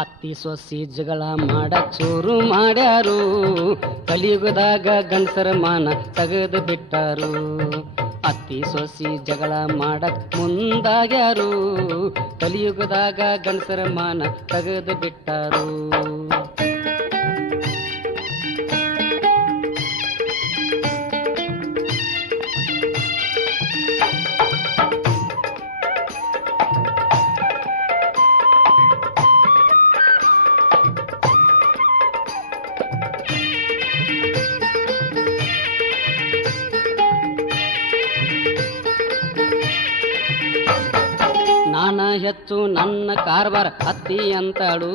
ಅತ್ತಿ ಸೊಸಿ ಜಗಳ ಮಾಡಕ್ ಶುರು ಮಾಡ್ಯಾರು, ಕಲಿಯುಗದಾಗ ಗಂಡಸರ ಮಾನ ತೆಗೆದು ಬಿಟ್ಟಾರು. ಅತ್ತಿ ಸೊಸಿ ಜಗಳ ಮಾಡಕ್ ಮುಂದಾಗ್ಯಾರು, ಕಲಿಯುಗದಾಗ ಗಂಡಸರ ಮಾನ ತೆಗೆದು ಬಿಟ್ಟಾರು. ನಾನ ಹೆಚ್ಚು ನನ್ನ ಕಾರ್ಬಾರ ಅತ್ತಿ ಅಂತಾಳು,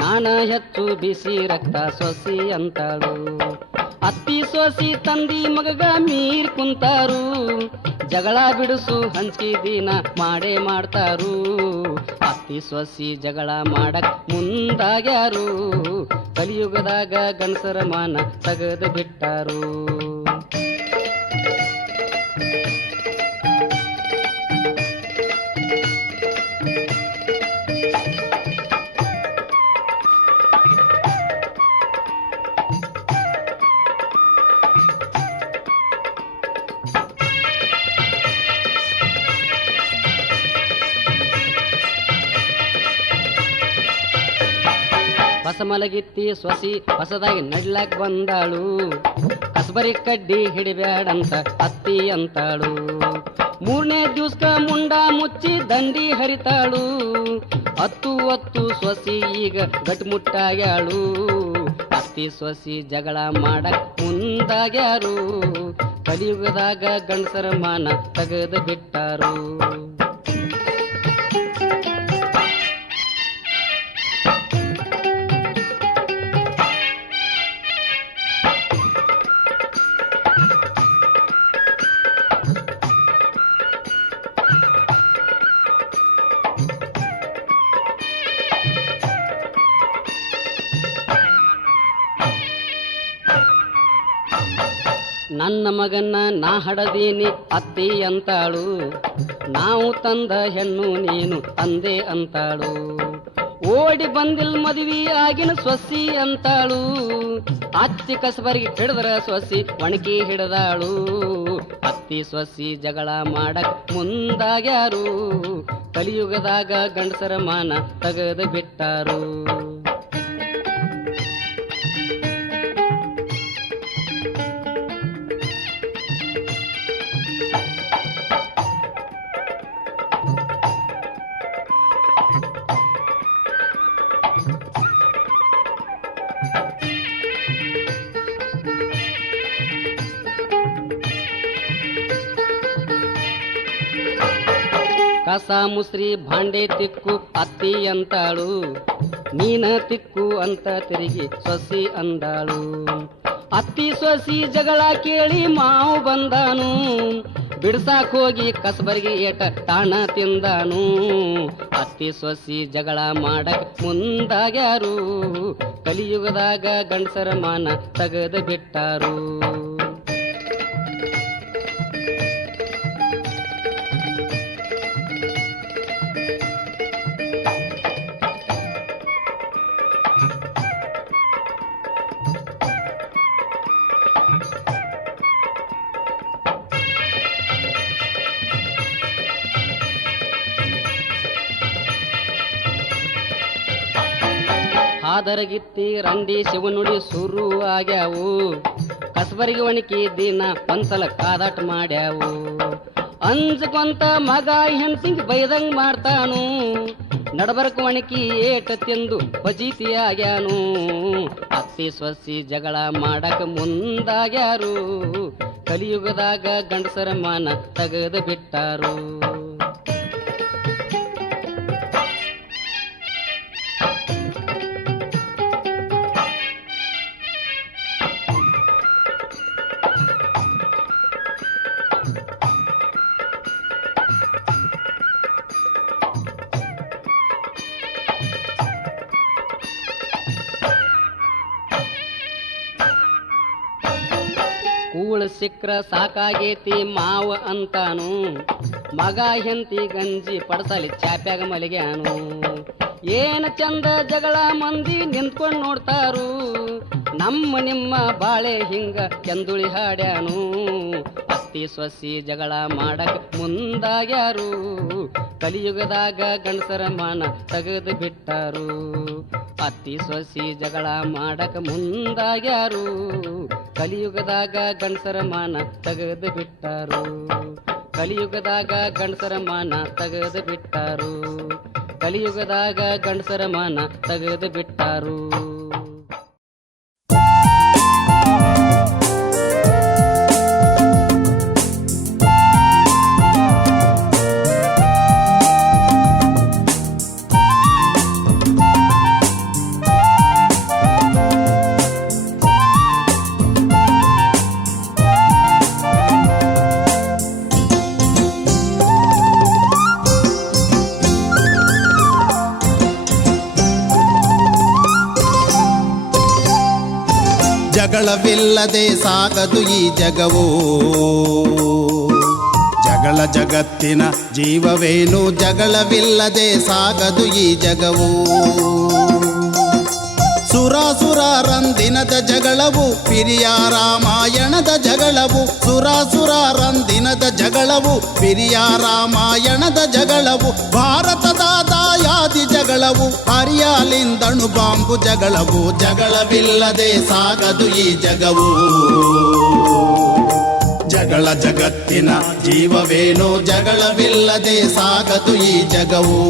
ನಾನ ಹೆಚ್ಚು ಬಿಸಿ ರಕ್ತ ಸೊಸಿ ಅಂತಾಳು. ಅತ್ತಿ ಸೊಸಿ ತಂದಿ ಮಗಗ ಮೀರ್ ಕುಂತಾರು, ಜಗಳ ಬಿಡಿಸು ಹಂಚಿ ದಿನ ಮಾಡೇ ಮಾಡ್ತಾರು. ಅತ್ತಿ ಸೊಸಿ ಜಗಳ ಮಾಡಕ್ ಮುಂದಾಗ್ಯಾರು, ಕಲಿಯುಗದಾಗ ಗಂಡಸರ ಮಾನ ತೆಗೆದು ಬಿಟ್ಟಾರು. ಹೊಸ ಮಲಗಿತ್ತಿ ಸೊಸಿ ಹೊಸದಾಗಿ ನಡ್ಲಾಕ್ ಬಂದಾಳು, ಕಸಬರಿ ಕಡ್ಡಿ ಹಿಡಿಬ್ಯಾಡಂತ ಅತ್ತಿ ಅಂತಾಳು. ಮೂರನೇ ದಿವ್ಸಕ ಮುಂಡ ಮುಚ್ಚಿ ದಂಡಿ ಹರಿತಾಳು, ಹತ್ತು ಸೊಸಿ ಈಗ ಗಟ್ಮುಟ್ಟಾಗ್ಯಾಳು. ಅತ್ತಿ ಸೊಸಿ ಜಗಳ ಮಾಡಕ್ ಮುಂದಾಗ್ಯಾರು, ಕಲಿಯುಗದಾಗ ಗಂಡಸರ ಮಾನ ತೆಗೆದು ಬಿಟ್ಟಾರು. ನನ್ನ ಮಗನ್ನ ನಾ ಹಡದೀನಿ ಅತ್ತಿ ಅಂತಾಳು, ನಾವು ತಂದ ಹೆಣ್ಣು ನೀನು ತಂದೆ ಅಂತಾಳು. ಓಡಿ ಬಂದಿಲ್ ಮದುವೆ ಆಗಿನ ಸೊಸಿ ಅಂತಾಳು, ಅತ್ತಿ ಕಸಬರಿಗೆ ಹಿಡಿದ್ರ ಸೊಸಿ ಒಣಗಿ ಹಿಡದಾಳು. ಅತ್ತಿ ಸೊಸಿ ಜಗಳ ಮಾಡಕ್ ಮುಂದಾಗ್ಯಾರು, ಕಲಿಯುಗದಾಗ ಗಂಡಸರ ಮಾನ ತೆಗೆದು ಬಿಟ್ಟಾರು. ಕಸ ಮುಸ್ರಿ ಭಾಂಡೆ ತಿಕ್ಕು ಅತ್ತಿ ಅಂತಾಳು, ನೀನ ತಿಕ್ಕು ಅಂತ ತಿರುಗಿ ಸೊಸಿ ಅಂದಾಳು. ಅತ್ತಿ ಸೊಸಿ ಜಗಳ ಕೇಳಿ ಮಾವು ಬಂದಾನು, ಬಿಡ್ಸಾಕ್ ಹೋಗಿ ಕಸಬರಿಗೆ ಏಟ ತಾಣ ತಿಂದಾನು. ಅತ್ತಿ ಸೊಸಿ ಜಗಳ ಮಾಡಕ್ ಮುಂದಾಗ್ಯಾರು, ಕಲಿಯುಗದಾಗ ಗಂಡಸರ ಮಾನ ತೆಗೆದು ಬಿಟ್ಟಾರು. ಹಾದರಗಿತ್ತಿ ರಂಡಿ ಶಿವನುಡಿ ಶುರು ಆಗ್ಯಾವು, ಕಸಬರಿಗೆ ಒಣಕಿ ದಿನ ಒಂದ್ಸಲ ಕಾದಾಟ ಮಾಡ್ಯಾವು. ಅಂಜಕೊಂತ ಮಗ ಹೆಣ್ಸಿಂಗ್ ಬೈದಂಗ್ ಮಾಡ್ತಾನು, ನಡಬರ್ಕ ಒಣಕಿ ಏಟ ತಿಂದು ಫಜೀತಿ ಆಗ್ಯಾನು. ಅತ್ತಿ ಸೊಸಿ ಜಗಳ ಮಾಡಕ್ ಮುಂದಾಗ್ಯಾರು, ಕಲಿಯುಗದಾಗ ಗಂಡಸರ ಮಾನ ತೆಗೆದು ಬಿಟ್ಟಾರು. ಕೂಳು ಸಿಕ್ರ ಸಾಕಾಗೇತಿ ಮಾವ ಅಂತಾನು ಮಗ ಹೆಂತಿ ಗಂಜಿ ಪಡಸಲಿ ಚಾಪ್ಯಾಗ ಮಲಿಗ್ಯಾನು ಏನ ಚಂದ ಜಗಳ ಮಂದಿ ನಿಂತ್ಕೊಂಡು ನೋಡ್ತಾರು ನಮ್ಮ ನಿಮ್ಮ ಬಾಳೆ ಹಿಂಗ ಕೆಂದುಳಿ ಹಾಡ್ಯಾನು ಅತ್ತಿ ಸೊಸಿ ಜಗಳ ಮಾಡಕ್ ಮುಂದಾಗ್ಯಾರು ಕಲಿಯುಗದಾಗ ಗಂಡಸರ ಮಾನ ತೆಗೆದು ಬಿಟ್ಟಾರು ಅತ್ತಿ ಸೊಸಿ ಜಗಳ ಮಾಡಕ್ ಮುಂದಾಗ್ಯಾರು ಕಲಿಯುಗದಾಗ ಗಂಡಸರ ಮಾನ ತೆಗೆದು ಬಿಟ್ಟಾರು ಕಲಿಯುಗದಾಗ ಗಂಡಸರ ಮಾನ ತೆಗೆದು ಬಿಟ್ಟಾರು ಕಲಿಯುಗದಾಗ ಗಂಡಸರ ಮಾನ ತೆಗೆದು ಬಿಟ್ಟಾರು ಜಗಳವಿಲ್ಲದೆ ಸಾಗದು ಈ ಜಗವು ಜಗಳ ಜಗತ್ತಿನ ಜೀವವೇನು ಜಗಳವಿಲ್ಲದೆ ಸಾಗದು ಈ ಜಗವು ಸುರಾಸುರರಂದಿನದ ಜಗಳವು ಪಿರಿಯ ರಾಮಾಯಣದ ಜಗಳವು ಸುರಾಸುರರಂದಿನದ ಜಗಳವು ಪಿರಿಯ ರಾಮಾಯಣದ ಜಗಳವು ಭಾರತದ ದಾಯಾದಿ ಜಗಳವು ಹರಿಯಾಲಿಂದಣು ಬಾಂಬು ಜಗಳವು ಜಗಳವಿಲ್ಲದೆ ಸಾಗದು ಈ ಜಗವು ಜಗಳ ಜಗತ್ತಿನ ಜೀವವೇನೋ ಜಗಳವಿಲ್ಲದೆ ಸಾಗದು ಈ ಜಗವು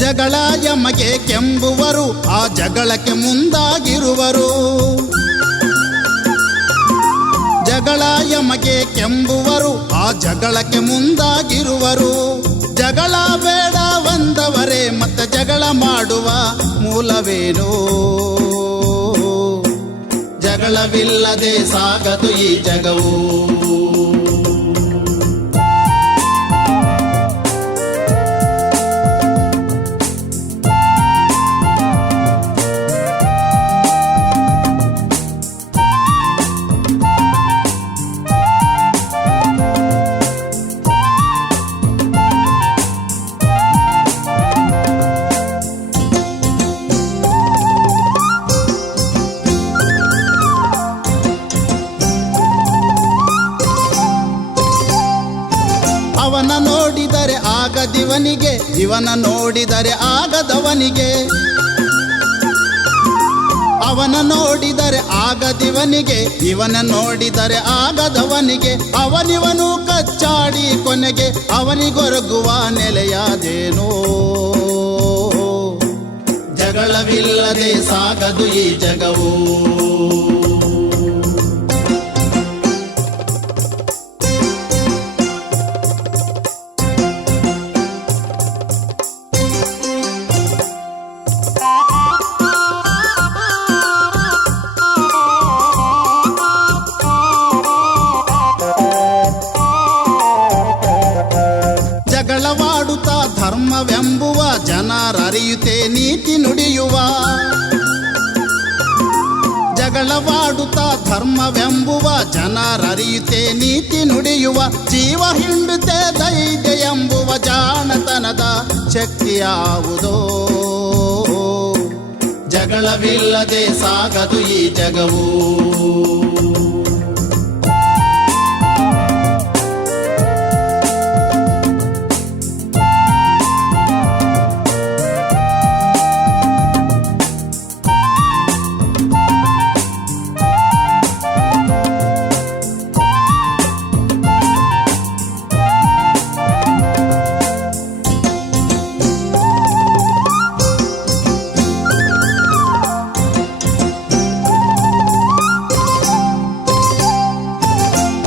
ಜಗಳ ಯಮಗೆ ಕೆಂಬುವರು ಆ ಜಗಳಕ್ಕೆ ಮುಂದಾಗಿರುವರು ಜಗಳ ಯಮಗೆ ಕೆಂಬುವರು ಆ ಜಗಳಕ್ಕೆ ಮುಂದಾಗಿರುವರು ಜಗಳ ಬೇಡ ಬಂದವರೇ ಮತ್ತೆ ಜಗಳ ಮಾಡುವ ಮೂಲವೇನೋ ಜಗಳವಿಲ್ಲದೆ ಸಾಗದು ಈ ಜಗವು ಅವನ ನೋಡಿದರೆ ಆಗದಿವನಿಗೆ ಇವನ ನೋಡಿದರೆ ಆಗದವನಿಗೆ ಅವನ ನೋಡಿದರೆ ಆಗದಿವನಿಗೆ ಇವನ ನೋಡಿದರೆ ಆಗದವನಿಗೆ ಅವನಿವನು ಕಚ್ಚಾಡಿ ಕೊನೆಗೆ ಅವನಿಗೊರಗುವ ನೆಲೆಯಾದೇನೋ ಜಗಳವಿಲ್ಲದೆ ಸಾಗದು ಈ ಜಗವು ಜಗಳವಾಡುತ್ತಾ ಧರ್ಮವೆಂಬುವ ಜನರರಿಯುತ್ತೆ ನೀತಿ ನುಡಿಯುವ ಜಗಳವಾಡುತ್ತಾ ಧರ್ಮವೆಂಬುವ ಜನರರಿಯುತ್ತೆ ನೀತಿ ನುಡಿಯುವ ಜೀವ ಹಿಂಡುತ್ತೆ ಧೈರ್ಯ ಎಂಬುವ ಜಾಣತನದ ಶಕ್ತಿಯಾವುದೋ ಜಗಳವಿಲ್ಲದೆ ಸಾಗದು ಈ ಜಗವು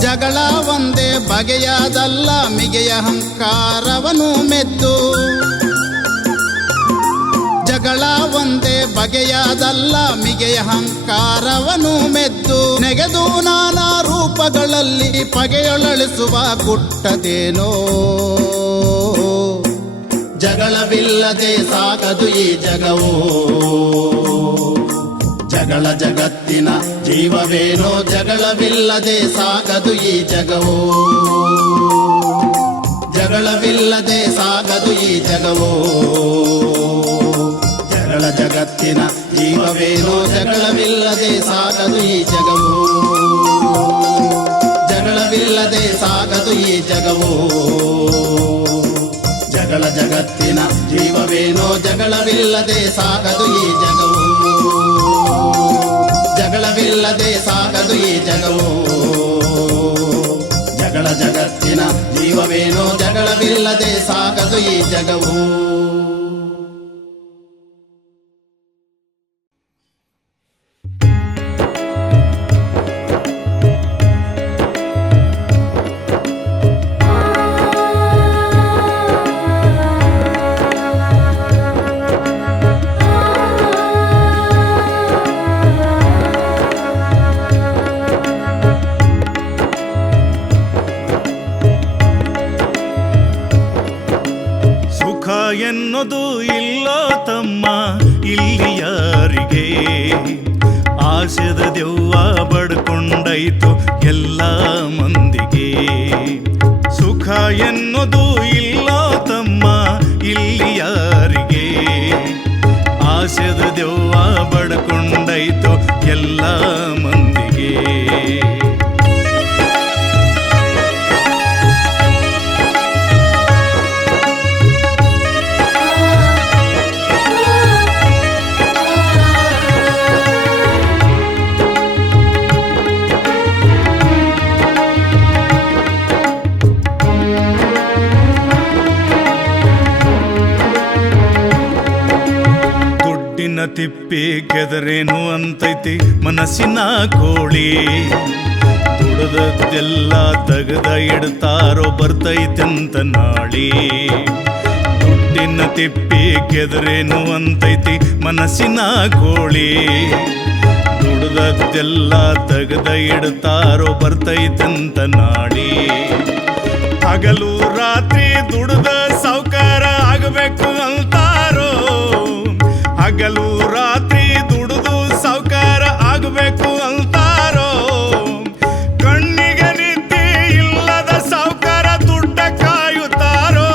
ಜಗಳ ಒಂದೇ ಬಗೆಯಾದಲ್ಲ ಮಿಗೆಯ ಅಹಂಕಾರವನು ಮೆದ್ದು ಒಂದೇ ಬಗೆಯಾದಲ್ಲ ಮಿಗೆಯ ಅಹಂಕಾರವನು ಮೆದ್ದು ನೆಗೆದು ನಾನಾ ರೂಪಗಳಲ್ಲಿ ಪಗೆಯೊಳಳಿಸುವ ಗುಟ್ಟದೇನೋ ಜಗಳವಿಲ್ಲದೆ ಸಾಗದು ಈ ಜಗವು ಜಗಳ ಜಗತ್ತಿನ ಜೀವವೇನೋ ಜಗಳವಿಲ್ಲದೆ ಸಾಗದು ಈ ಜಗವು ಜಗಳವಿಲ್ಲದೆ ಸಾಗದು ಈ ಜಗವು ಜಗಳ ಜಗತ್ತಿನ ಜೀವವೇನೋ ಜಗಳವಿಲ್ಲದೆ ಸಾಗದು ಈ ಜಗವು ಜಗಳವಿಲ್ಲದೆ ಸಾಗದು ಈ ಜಗವು ಜಗಳ ಜಗತ್ತಿನ ಜೀವವೇನೋ ಜಗಳವಿಲ್ಲದೆ ಸಾಗದು ಈ ಜಗವು ಜಗಳವಿಲ್ಲದೆ ಸಾಗದು ಈ ಜಗವು ಜಗಳ ಜಗತ್ತಿನ ಜೀವವೇನೋ ಜಗಳವಿಲ್ಲದೆ ಸಾಗದು ಈ ಜಗವು ಎನ್ನೋದು ಇಲ್ಲೋ ತಮ್ಮ ಇಲ್ಲಿ ಯಾರಿಗೆ ಆಸೆದ ದೆವ್ವ ಬಡ್ಕೊಂಡೈತು ಎಲ್ಲ ಮಂದಿಗೆ ಸುಖ ಎನ್ನೋದು ಇಲ್ಲೋ ತಮ್ಮ ಇಲ್ಲಿ ಯಾರಿಗೆ ಆಸೆದ ದೆವ್ವ ಬಡ್ಕೊಂಡೈತು ಎಲ್ಲ ಮಂದಿಗೆ ತಿಪ್ಪಿ ಕೆದರೇನು ಅಂತೈತಿ ಮನಸ್ಸಿನ ಕೋಳಿ ದುಡದದ್ದೆಲ್ಲ ತೆಗೆದ ಇಡ್ತಾರೋ ಬರ್ತೈತಂತ ನಾಳಿ ದುಡ್ಡಿನ ತಿಪ್ಪಿ ಕೆದರೇನು ಅಂತೈತಿ ಮನಸ್ಸಿನ ಕೋಳಿ ದುಡದದ್ದೆಲ್ಲ ತೆಗೆದ ಇಡ್ತಾರೋ ಬರ್ತೈತಂತ ನಾಳಿ ಹಗಲು ರಾತ್ರಿ ದುಡ್ದ ಸಾವ್ಕಾರ ಆಗಬೇಕು ಅಂತಾರೋ ಹಗಲು ರಾತ್ರಿ ದುಡಿದು ಸಾವ್ಕಾರ ಆಗಬೇಕು ಅಂತಾರೋ ಕಣ್ಣಿಗೆ ನಿದ್ದೆ ಇಲ್ಲದ ಸಾವ್ಕಾರ ದುಡ್ಡ ಕಾಯುತ್ತಾರೋ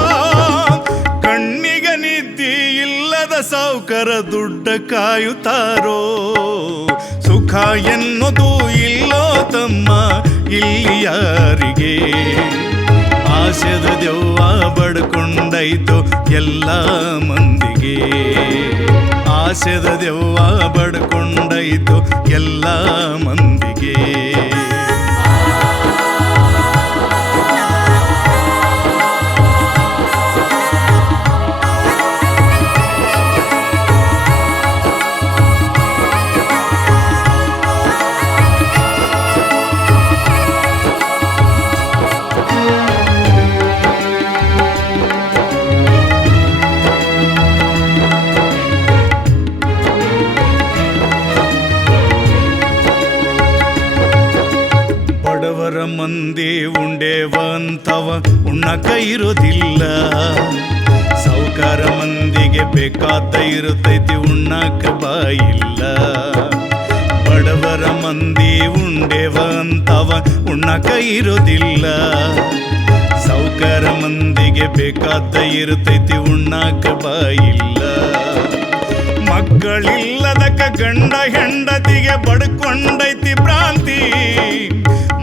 ಕಣ್ಣಿಗೆ ನಿದ್ದೆ ಇಲ್ಲದ ಸಾವ್ಕಾರ ದುಡ್ಡ ಕಾಯುತ್ತಾರೋ ಸುಖ ಎನ್ನೋದು ಇಲ್ಲೋ ತಮ್ಮ ಇಲ್ಲಿ ಯಾರಿಗೆ ಆಸೆದ ದೆವ್ವ ಬಡ್ಕೊಂಡೈತು ಎಲ್ಲ ಮಂದಿಗೆ ಆಸೆದ ದೆವ್ವ ಬಡ್ಕೊಂಡೈತು ಎಲ್ಲ ಮಂದಿಗೆ ಬಡವರ ಮಂದಿ ಉಂಡೇವಂತವ ಉಣ್ಣಕ ಇರೋದಿಲ್ಲ ಸಾವ್ಕಾರ ಮಂದಿಗೆ ಬೇಕಾದ ಇರುತ್ತೈತಿ ಉಣ್ಣಕ ಬಾಯಿಲ್ಲ ಬಡವರ ಮಂದಿ ಉಂಡೇವಂತವ ಉಣ್ಣಕ ಇರೋದಿಲ್ಲ ಸಾವ್ಕಾರ ಮಂದಿಗೆ ಬೇಕಾದ ಇರುತ್ತೈತಿ ಉಣ್ಣಕ ಬಾಯಿಲ್ಲ ಮಕ್ಕಳಿಲ್ಲದಕ್ಕ ಗಂಡ ಹೆಂಡತಿಗೆ ಬಡ್ಕೊಂಡೈತಿ ಭ್ರಾಂತಿ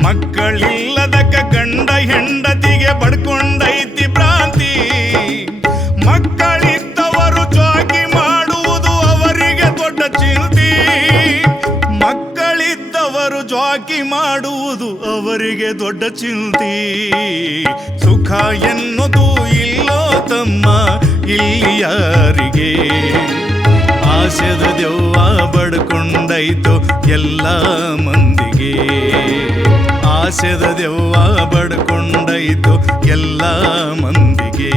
ಮಕ್ಕಳಿಲ್ಲದಕ್ಕ ಗಂಡ ಹೆಂಡತಿಗೆ ಬಡ್ಕೊಂಡೈತಿ ಭ್ರಾಂತಿ ಮಕ್ಕಳಿದ್ದವರು ಜೋಗಿ ಮಾಡುವುದು ಅವರಿಗೆ ದೊಡ್ಡ ಚಿಂತಿ ಮಕ್ಕಳಿದ್ದವರು ಜೋಗಿ ಮಾಡುವುದು ಅವರಿಗೆ ದೊಡ್ಡ ಚಿಂತಿ ಸುಖ ಎನ್ನೋದು ಇಲ್ಲೋ ತಮ್ಮ ಇಲ್ಲಿ ಯಾರಿಗೆ ಆಸೆದ ದೆವ್ವ ಬಡ್ಕೊಂಡೈತು ಎಲ್ಲ ಮಂದಿಗೆ ಆಸೆದ ದೆವ್ವ ಬಡ್ಕೊಂಡೈತು ಎಲ್ಲ ಮಂದಿಗೆ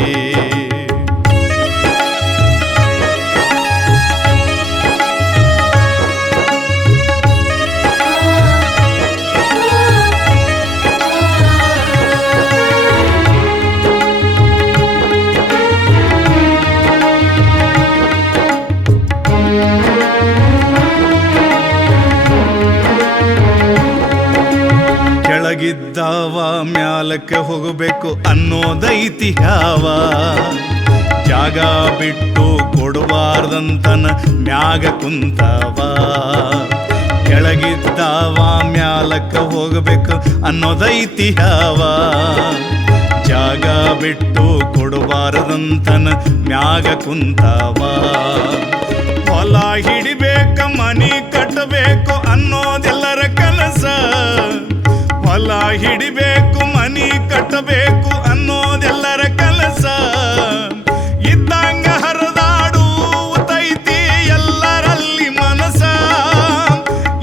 ಮ್ಯಾಲಕ್ಕೆ ಹೋಗಬೇಕು ಅನ್ನೋದೈತಿ ಯಾವ ಜಾಗ ಬಿಟ್ಟು ಕೊಡಬಾರ್ದಂತನ ಮ್ಯಾಗ ಕುಂತವ ಕೆಳಗಿದ್ದಾವ ಮ್ಯಾಲಕ್ಕೆ ಹೋಗಬೇಕು ಅನ್ನೋದೈತಿ ಯಾವ ಜಾಗ ಬಿಟ್ಟು ಕೊಡಬಾರದಂತನ ಮ್ಯಾಗ ಕುಂತವ ಹೊಲ ಹಿಡಿಬೇಕ ಮನಿ ಕಟ್ಟಬೇಕು ಅನ್ನೋದೆಲ್ಲರ ಕನಸ ಹೊಲ ಹಿಡಿಬೇಕು ಮನಿ ಕಟ್ಟಬೇಕು ಅನ್ನೋದೆಲ್ಲರ ಕನಸ ಇದ್ದಂಗ ಹರಿದಾಡುತ್ತೈತಿ ಎಲ್ಲರಲ್ಲಿ ಮನಸ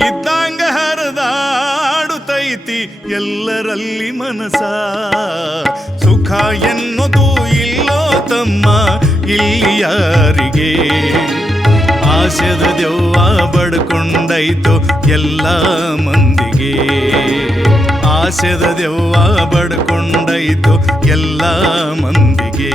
ಇದ್ದಂಗ ಹರಿದಾಡುತ್ತೈತಿ ಎಲ್ಲರಲ್ಲಿ ಮನಸ ಸುಖ ಎನ್ನುವುದು ಇಲ್ಲೋ ತಮ್ಮ ಇಲ್ಲಿ ಯಾರಿಗೆ ಆಸೆದ ದೆವ್ವ ಬಡ್ಕೊಂಡೈತು ಎಲ್ಲ ಮಂದಿಗೆ ಆಸೆದ ದೆವ್ವ ಬಡ್ಕೊಂಡೈತು ಎಲ್ಲ ಮಂದಿಗೆ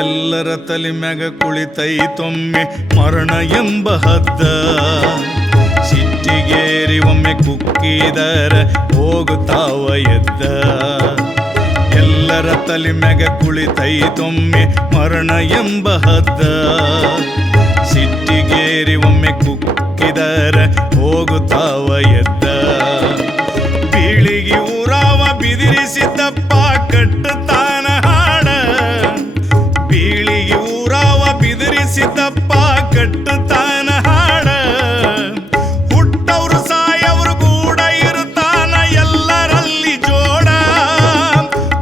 ಎಲ್ಲರ ತಲೆ ಮ್ಯಾಗ ಕುಳಿತೈತೊಮ್ಮೆ ಮರಣ ಎಂಬ ಹದ್ದ ಸಿಟ್ಟಿಗೇರಿ ಒಮ್ಮೆ ಕುಕ್ಕಿದರ ಹೋಗುತ್ತಾವ ಎದ್ದ ಎಲ್ಲರ ತಲೆ ಮ್ಯಾಗ ಕುಳಿತೈತೊಮ್ಮೆ ಮರಣ ಎಂಬ ಹದ್ದ ಸಿಟ್ಟಿಗೇರಿ ಒಮ್ಮೆ ಕುಕ್ಕಿದರ ಹೋಗುತ್ತಾವ ಎದ್ದ ಬೀಳಿಗೆ ಊರಾವ ಬಿದಿರಿಸಿದ್ದಪ್ಪ ಕಟ್ಟುತ್ತಾನ ಹಾಡ ಬೀಳಿಗೆ ಊರಾವ ಬಿದಿರಿಸಿದ್ದಪ್ಪ ಕಟ್ಟುತ್ತಾನ ಹಾಡ ಹುಟ್ಟವ್ರು ಸಾಯವ್ರು ಕೂಡ ಇರುತ್ತಾನ ಎಲ್ಲರಲ್ಲಿ ಜೋಡ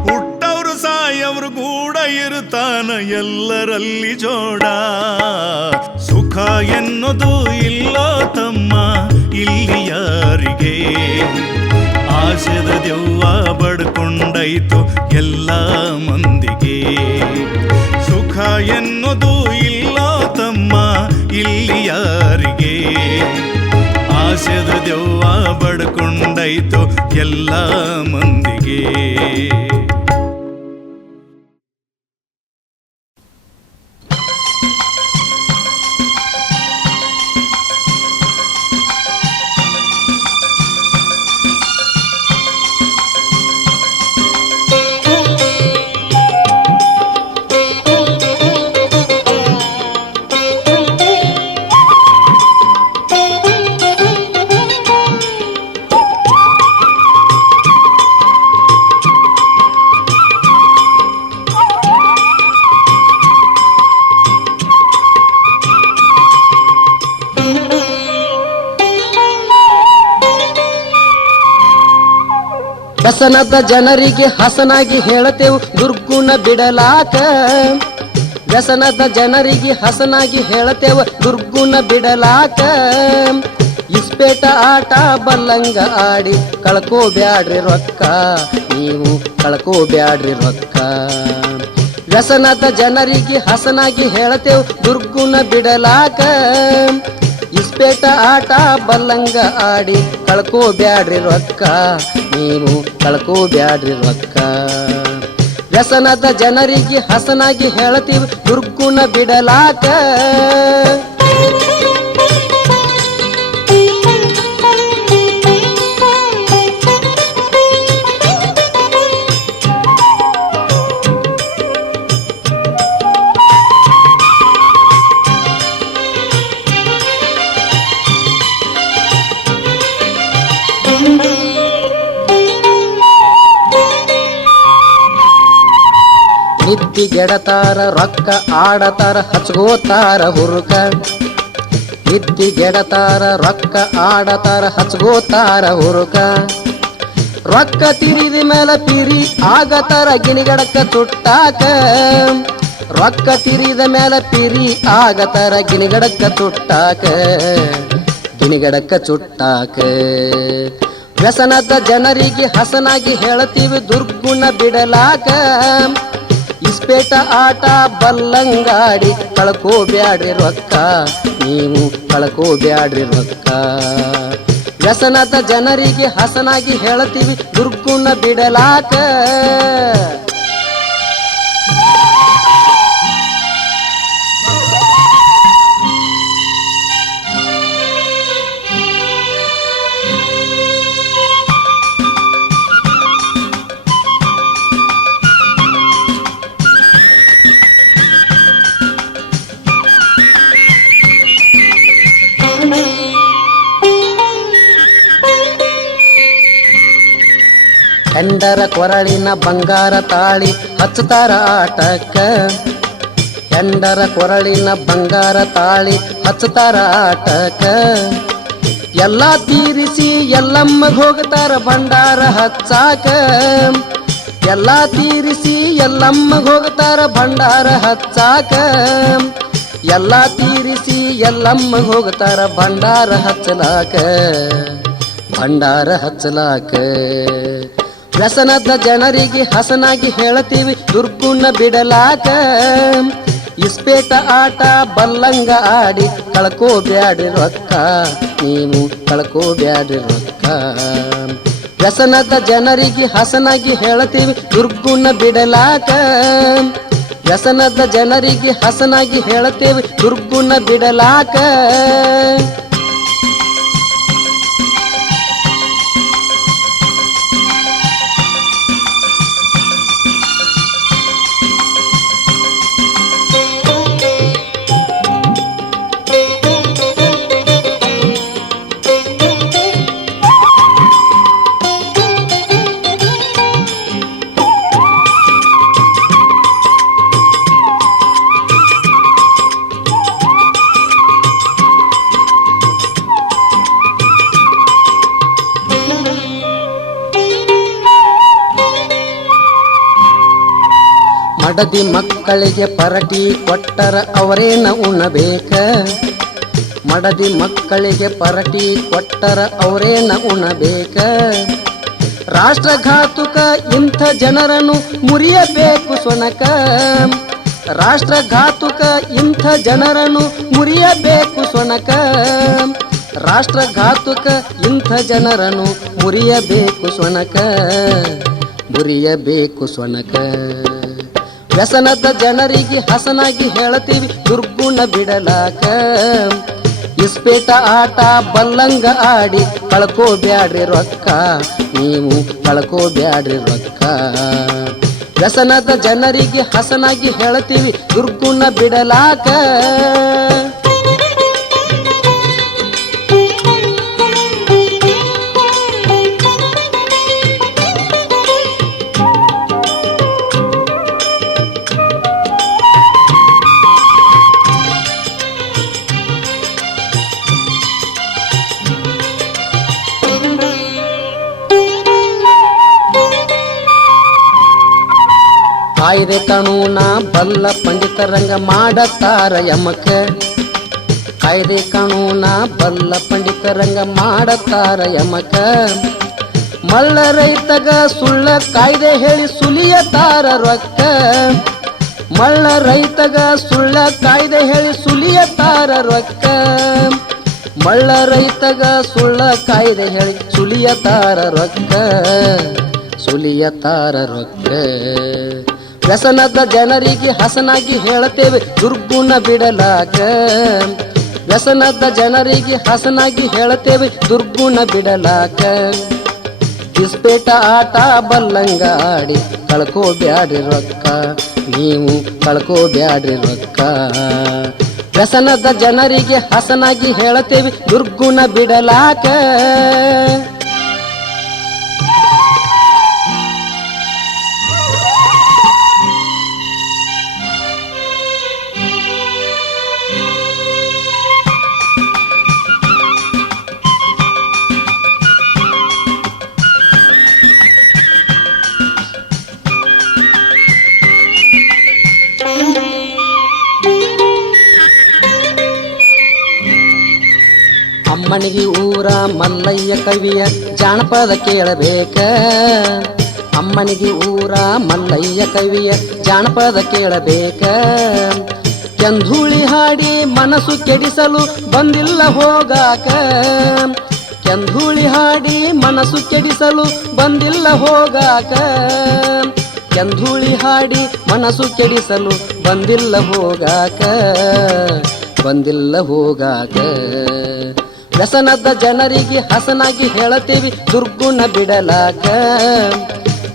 ಹುಟ್ಟವ್ರು ಸಾಯವ್ರು ಕೂಡ ಇರುತ್ತಾನ ಎಲ್ಲರಲ್ಲಿ ಜೋಡ ಸುಖ ಎನ್ನೋದು ಇಲ್ಲೋ ತಮ್ಮ ಇಲ್ಲಿ ಯಾರಿಗೆ ಆಸೆದ ದೆವ್ವ ಬಡ್ಕೊಂಡೈತು ಎಲ್ಲ ಮಂದಿಗೆ ಸುಖ ಎನ್ನೋದು ಇಲ್ಲೋ ತಮ್ಮ ಇಲ್ಲಿ ಯಾರಿಗೆ ಆಸೆದ ದೆವ್ವ ಬಡ್ಕೊಂಡೈತು ಎಲ್ಲ ಮಂದಿಗೆ ವ್ಯಸನದ ಜನರಿಗೆ ಹಸನಾಗಿ ಹೇಳತೇವು ದುರ್ಗುಣ ಬಿಡಲಾಕ ವ್ಯಸನದ ಜನರಿಗೆ ಹಸನಾಗಿ ಹೇಳತೇವ ದುರ್ಗುಣ ಬಿಡಲಾಕ ಇಸ್ಪೇಟ ಆಟ ಬಲ್ಲಂಗ ಆಡಿ ಕಳ್ಕೋಬ್ಯಾಡ್ರಿ ರೊಕ್ಕ ನೀವು ಕಳ್ಕೋಬ್ಯಾಡ್ರಿ ರೊಕ್ಕ ವ್ಯಸನದ ಜನರಿಗೆ ಹಸನಾಗಿ ಹೇಳತೇವ್ ದುರ್ಗುಣ ಬಿಡಲಾಕ ಇಸ್ಪೇಟ ಆಟ ಬಲ್ಲಂಗ ಆಡಿ ಕಳ್ಕೋಬ್ಯಾಡ್ರಿ ರೊಕ್ಕ ನೀವು ಕಳ್ಕೋಬ್ಯಾಡ್ರಿ ರೊಕ್ಕ ವ್ಯಸನದ ಜನರಿಗೆ ಹಸನಾಗಿ ಹೇಳತೀವಿ ದುರ್ಗುಣ ಬಿಡಲಾಕ ನಿದ್ದಿಗೆಡತಾರ ರೊಕ್ಕ ಆಡತಾರ ಹಚ್ಗೋತಾರ ಹುರುಕ ನಿದ್ದಿಗೆಡತಾರ ರೊಕ್ಕ ಆಡತಾರ ಹಚ್ಗೋತಾರ ಹುರುಕ ರೊಕ್ಕ ತಿರಿದ ಮೇಲೆ ಪಿರಿ ಆಗತಾರ ಗಿಣಿಗಡಕ ತುಟ್ಟಾಕ ರೊಕ್ಕ ತಿರಿದ ಮೇಲೆ ಪಿರಿ ಆಗತಾರ ಗಿಣಿಗಡಕ ತುಟ್ಟಾಕ ಗಿಣಿಗಡಕ ಚುಟ್ಟಾಕ ವ್ಯಸನದ ಜನರಿಗೆ ಹಸನಾಗಿ ಹೇಳ್ತೀವಿ ದುರ್ಗುಣ ಬಿಡಲಾಕ ಇಸ್ಪೇಟ ಆಟ ಬಲ್ಲಂಗಾಡಿ ಕಳ್ಕೋಬ್ಯಾಡ್ರಿ ರೊಕ್ಕ ನೀವು ಕಳ್ಕೋಬ್ಯಾಡ್ರಿ ರೊಕ್ಕ ವ್ಯಸನದ ಜನರಿಗೆ ಹಸನಾಗಿ ಹೇಳ್ತೀವಿ ದುರ್ಗುಣ ಬಿಡಲಾಕ ಹೆಂಡರ ಕೊರಳಿನ ಬಂಗಾರ ತಾಳಿ ಹಚ್ಚತಾರ ಆಟಕ್ಕ ಹೆಂಡರ ಕೊರಳಿನ ಬಂಗಾರ ತಾಳಿ ಹಚ್ಚತಾರ ಆಟಕ್ಕ ಎಲ್ಲ ತೀರಿಸಿ ಎಲ್ಲಮ್ಮಗ್ ಹೋಗ್ತಾರ ಭಂಡಾರ ಹಚ್ಚಾಕ ಎಲ್ಲ ತೀರಿಸಿ ಎಲ್ಲಮ್ಮಗ್ ಹೋಗ್ತಾರ ಭಂಡಾರ ಹಚ್ಚಾಕ ಎಲ್ಲ ತೀರಿಸಿ ಎಲ್ಲಮ್ಮಗ್ ಹೋಗ್ತಾರ ಭಂಡಾರ ಹಚ್ಚಲಾಕ ಭಂಡಾರ ಹಚ್ಚಲಾಕ ವ್ಯಸನದ ಜನರಿಗೆ ಹಸನಾಗಿ ಹೇಳ್ತೀವಿ ದುರ್ಗುಣ ಬಿಡಲಾಕ ಇಸ್ಪೇಟ ಆಟ ಬಲ್ಲಂಗ ಆಡಿ ಕಳ್ಕೋಬ್ಯಾಡ್ರಿ ರೊಕ್ಕ ನೀವು ಕಳ್ಕೋಬ್ಯಾಡ್ರಿ ರೊಕ್ಕ ವ್ಯಸನದ ಜನರಿಗೆ ಹಸನಾಗಿ ಹೇಳ್ತೀವಿ ದುರ್ಗುಣ ಬಿಡಲಾಕ ವ್ಯಸನದ ಜನರಿಗೆ ಹಸನಾಗಿ ಹೇಳ್ತೇವೆ ದುರ್ಗುಣ ಬಿಡಲಾಕ ಮಡದಿ ಮಕ್ಕಳಿಗೆ ಪರಟಿ ಕೊಟ್ಟರ ಅವರೇನ ಉಣಬೇಕ ಮಡದಿ ಮಕ್ಕಳಿಗೆ ಪರಟಿ ಕೊಟ್ಟರ ಅವರೇನ ಉಣಬೇಕ ರಾಷ್ಟ್ರಘಾತುಕ ಇಂಥ ಜನರನ್ನು ಮುರಿಯಬೇಕು ಸೊನಕ ರಾಷ್ಟ್ರಘಾತುಕ ಇಂಥ ಜನರನ್ನು ಮುರಿಯಬೇಕು ಸೊನಕ ರಾಷ್ಟ್ರಘಾತುಕ ಇಂಥ ಜನರನ್ನು ಮುರಿಯಬೇಕು ಸೊನಕ ಮುರಿಯಬೇಕು ಸೊನಕ ವ್ಯಸನದ ಜನರಿಗೆ ಹಸನಾಗಿ ಹೇಳ್ತೀವಿ ದುರ್ಗುಣ ಬಿಡಲಾಕ ಇಸ್ಪೇಟ ಆಟ ಬಲ್ಲಂಗ ಆಡಿ ಕಳ್ಕೋಬ್ಯಾಡ್ರಿ ರೊಕ್ಕ ನೀವು ಕಳ್ಕೋಬ್ಯಾಡ್ರಿ ರೊಕ್ಕ ವ್ಯಸನದ ಜನರಿಗೆ ಹಸನಾಗಿ ಹೇಳ್ತೀವಿ ದುರ್ಗುಣ ಬಿಡಲಾಕ ಕಾಯ್ದೆ ಕಾನೂನ ಬಲ್ಲ ಪಂಡಿತರಂಗ ಮಾಡತಾರ ಯಮಕ ಕಾಯ್ದೆ ಕಾನೂನ ಬಲ್ಲ ಪಂಡಿತರಂಗ ಮಾಡತಾರ ಯಮಕ ಮಳ್ಳ ರೈತಗ ಸುಳ್ಳ ಕಾಯ್ದೆ ಹೇಳಿ ಸುಲಿಯತಾರ ರೊಕ್ಕ ಮಳ್ಳ ರೈತಗ ಸುಳ್ಳ ಕಾಯ್ದೆ ಹೇಳಿ ಸುಲಿಯತಾರ ರೊಕ್ಕ ಮಳ್ಳ ರೈತಗ ಸುಳ್ಳ ಕಾಯ್ದೆ ಹೇಳಿ ಸುಲಿಯತಾರ ರೊಕ್ಕ ಸುಲಿಯತಾರ ರೊಕ್ಕ ವ್ಯಸನದ ಜನರಿಗೆ ಹಸನಾಗಿ ಹೇಳ್ತೇವೆ ದುರ್ಗುಣ ಬಿಡಲಾಕ ವ್ಯಸನದ ಜನರಿಗೆ ಹಸನಾಗಿ ಹೇಳ್ತೇವೆ ದುರ್ಗುಣ ಬಿಡಲಾಕ ಇಸ್ಪೇಟ ಆಟ ಬಲ್ಲಂಗ ಆಡಿ ಕಳ್ಕೋಬ್ಯಾಡ್ರಿ ರೊಕ್ಕ ನೀವು ಕಳ್ಕೋಬ್ಯಾಡ್ರಿ ರೊಕ್ಕ ವ್ಯಸನದ ಜನರಿಗೆ ಹಸನಾಗಿ ಹೇಳ್ತೇವೆ ದುರ್ಗುಣ ಬಿಡಲಾಕ ಅಮ್ಮನಿಗೆ ಊರ ಮಲ್ಲಯ್ಯ ಕವಿಯ ಜಾನಪದ ಕೇಳಬೇಕ ಅಮ್ಮನಿಗೆ ಊರ ಮಲ್ಲಯ್ಯ ಕವಿಯ ಜಾನಪದ ಕೇಳಬೇಕ ಕೆಂಧೂಳಿ ಹಾಡಿ ಮನಸ್ಸು ಕೆಡಿಸಲು ಬಂದಿಲ್ಲ ಹೋಗಾಕ ಕೆಂಧೂಳಿ ಹಾಡಿ ಮನಸ್ಸು ಕೆಡಿಸಲು ಬಂದಿಲ್ಲ ಹೋಗಾಕ ಕೆಂಧೂಳಿ ಹಾಡಿ ಮನಸ್ಸು ಕೆಡಿಸಲು ಬಂದಿಲ್ಲ ಹೋಗಾಕ ವ್ಯಸನದ ಜನರಿಗೆ ಹಸನಾಗಿ ಹೇಳತೇವಿ ದುರ್ಗುಣ ಬಿಡಲಾಕ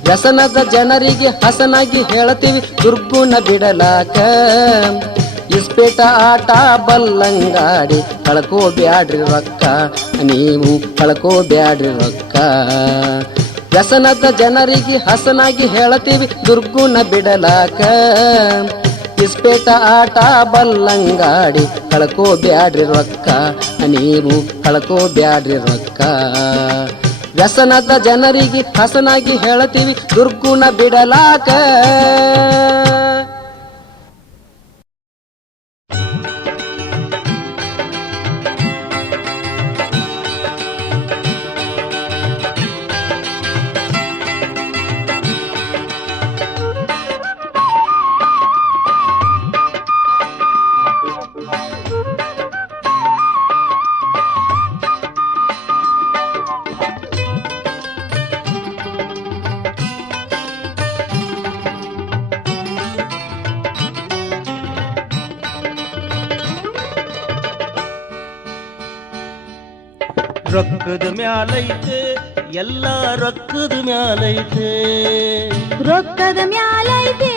ವ್ಯಸನದ ಜನರಿಗೆ ಹಸನಾಗಿ ಹೇಳತೀವಿ ದುರ್ಗುಣ ಬಿಡಲಾಕ ಇಸ್ಪೇಟ ಆಟ ಬಲ್ಲಂಗಾಡಿ ಕಳ್ಕೋಬ್ಯಾಡ್ರಿ ರೊಕ್ಕ ನೀವು ಕಳ್ಕೋಬ್ಯಾಡ್ರಿ ರೊಕ್ಕ ವ್ಯಸನದ ಜನರಿಗೆ ಹಸನಾಗಿ ಹೇಳತೀವಿ ದುರ್ಗುಣ ಬಿಡಲಾಕ ಇಸ್ಪೇಟ ಆಟ ಬಲ್ಲಂಗಾಡಿ ಕಳ್ಕೋಬ್ಯಾಡ್ರಿ ರೊಕ್ಕ ನೀವು ಕಳ್ಕೋಬ್ಯಾಡ್ರಿ ರೊಕ್ಕ ವ್ಯಸನದ ಜನರಿಗೆ ಹಸನಾಗಿ ಹೇಳತೀವಿ ದುರ್ಗುಣ ಬಿಡಲಾಕ ರೊಕ್ಕದ ಮ್ಯಾಲೈತೆ ಎಲ್ಲ ರೊಕ್ಕದ ಮ್ಯಾಲೈತೆ ರೊಕ್ಕದ ಮ್ಯಾಲೈತೆ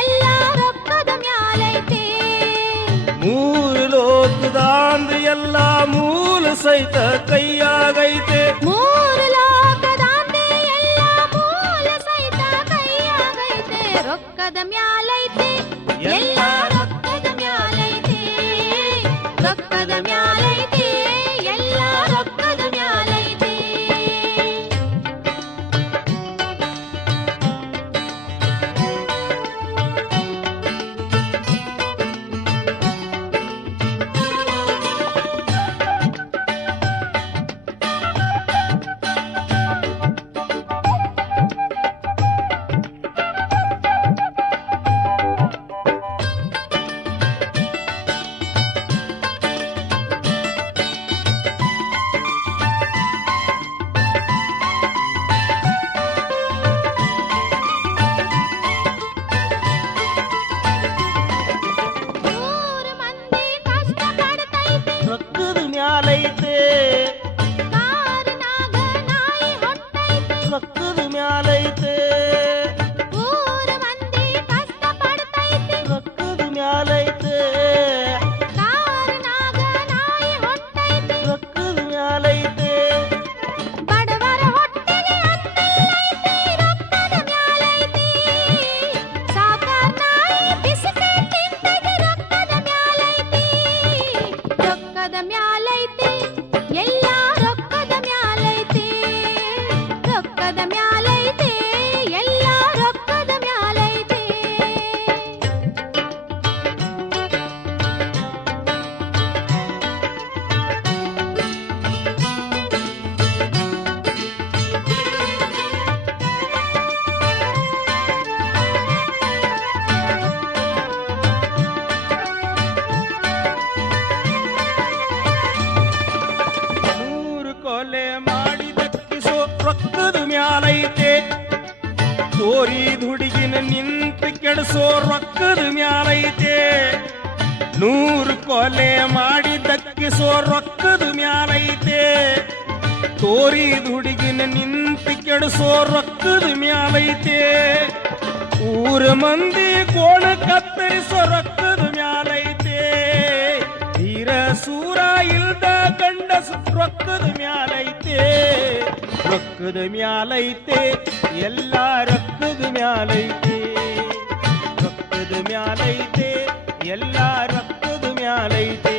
ಎಲ್ಲ ರೊಕ್ಕದ ಮ್ಯಾಲೈತೆ ಮೂರು ಲೋಕದ ಅಂದ್ರೆ ಎಲ್ಲ ಮೂಲ ಸಹಿತ ಕೈಯಾಗೈತೆ ಮೂರು ಲೋಕದಾಂತೆ ಎಲ್ಲ ಮೂಲ ಸಹಿತ ಕೈಯಾಗೈತೆ ರೊಕ್ಕದ ಮ್ಯಾಲೈತೆ ಎಲ್ಲ ರೊಕ್ಕದ ಮ್ಯಾಲೈತೆ ರೊಕ್ಕದ ಮ್ಯಾಲೈತೆ ಎಲ್ಲ ರೊಕ್ಕದ ಮ್ಯಾಲೈತೆ ರೊಕ್ಕದ ಮ್ಯಾಲೈತೆ ಕಾರನಾಗ ನಾಯಿ ಹೊಟ್ಟೈತೆ ರೊಕ್ಕದ ಮ್ಯಾಲೈತೆ ಊರ ಮಂದಿ ಕಷ್ಟ ಪಡ್ತೈತೆ ರೊಕ್ಕದ ಮ್ಯಾಲೈತೆ ಕಾರನಾಗ ನಾಯಿ ಹೊಟ್ಟೈತೆ ರೊಕ್ಕದ ಮ್ಯಾಲೈತೆ ಬಡವರ ಹೊಟ್ಟೆಗೆ ಅನ್ನೈತೆ ರೊಕ್ಕದ ಮ್ಯಾಲೈತೆ ಸಾಕಾರ ನಾಯಿ ಬಿಸಿಕೆ ತಿಂತೈತೆ ರೊಕ್ಕದ ಮ್ಯಾಲೈತೆ ರೊಕ್ಕದ ಮ್ಯಾಲೈತೆ ಎಲ್ಲ ರೊಕ್ಕದ ಮ್ಯಾಲೈತೆ ರೊಕ್ಕದ ಮ್ಯಾಲೈತೆ ಎಲ್ಲ ರೊಕ್ಕದ ಮ್ಯಾಲೈತೆ ನೂರು ಕೊಲೆ ಮಾಡಿ ದಕ್ಕಿಸೋ ರೊಕ್ಕದ ಮ್ಯಾಲೈತೆ ತೋರಿದ ಹುಡುಗಿನ ನಿಂತು ಕೆಡಿಸೋ ರೊಕ್ಕದ ಮ್ಯಾಲೈತೆ ನೂರು ಕೊಲೆ ಮಾಡಿ ದಕ್ಕಿಸೋ ರೊಕ್ಕದ ಮ್ಯಾಲೈತೆ ತೋರಿದ ಹುಡುಗಿನ ನಿಂತು ಕೆಡಿಸೋ ರೊಕ್ಕದ ಮ್ಯಾಲೈತೆ ಊರ ಮಂದಿ ಕೋಣ ಕತ್ತರಿಸೋ ರೊಕ್ಕದ ಮ್ಯಾಲೈತೆ ಧೀರ ಸೂರ ಇಲ್ದ ಗಂಡಸ ರೊಕ್ಕದ ಮ್ಯಾಲೈತೆ ರೊಕ್ಕದ ಮ್ಯಾಲೈತೆ ಎಲ್ಲ ರೊಕ್ಕದ ಮ್ಯಾಲೈತೆ ರೊಕ್ಕದ ಮ್ಯಾಲೈತೆ ಎಲ್ಲ ರೊಕ್ಕದ ಮ್ಯಾಲೈತೆ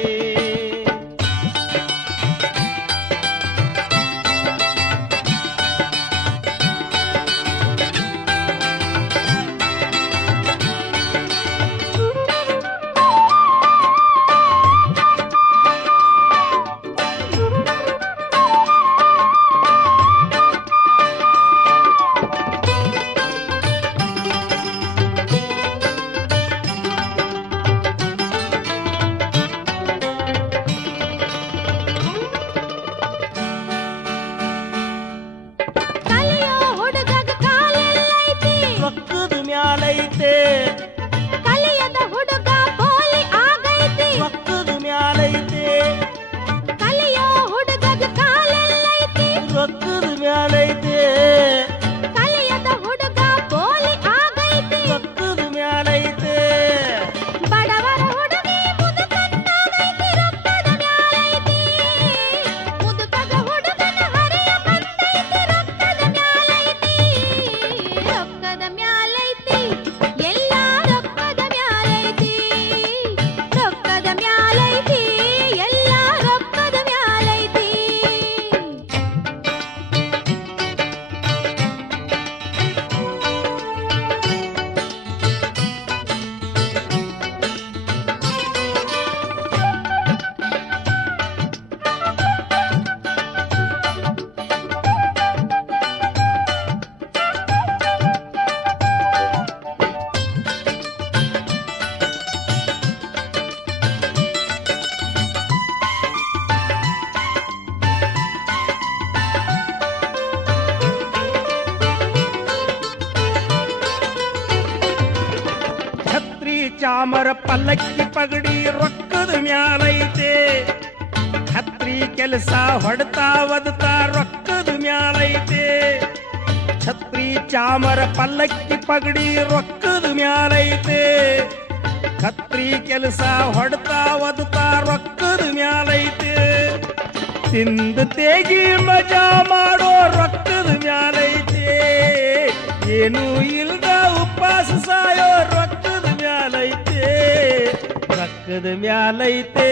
ಚಾಮರ ಪಲ್ಲಕ್ಕಿ ಪಗಡಿ ರೊಕ್ಕದ ಮ್ಯಾಲೈತೆ ಛತ್ರಿ ಕೆಲಸ ಹೊಡ್ತಾ ಒದತಾ ರೊಕ್ಕದ ಮ್ಯಾಲೈತೆ ಛತ್ರಿ ಚಾಮರ ಪಲ್ಲಕ್ಕಿ ಪಗಡಿ ರೊಕ್ಕದ ಮ್ಯಾಲೈತೆ ಛತ್ರಿ ಕೆಲಸ ಹೊಡ್ತಾ ಒದತಾ ರೊಕ್ಕದ ಮ್ಯಾಲೈತೆ ತಿಂದು ತೇಗಿ ಮಜಾ ಮಾಡೋ ರೊಕ್ಕದ ಮ್ಯಾಲೈತೆ ಏನು ಇಲ್ದ ಉಪವಾಸ ಸಾಯೋ ರೊಕ್ಕದ ಮ್ಯಾಲೈತೆ ರೊಕ್ಕದ ಮ್ಯಾಲೈತೆ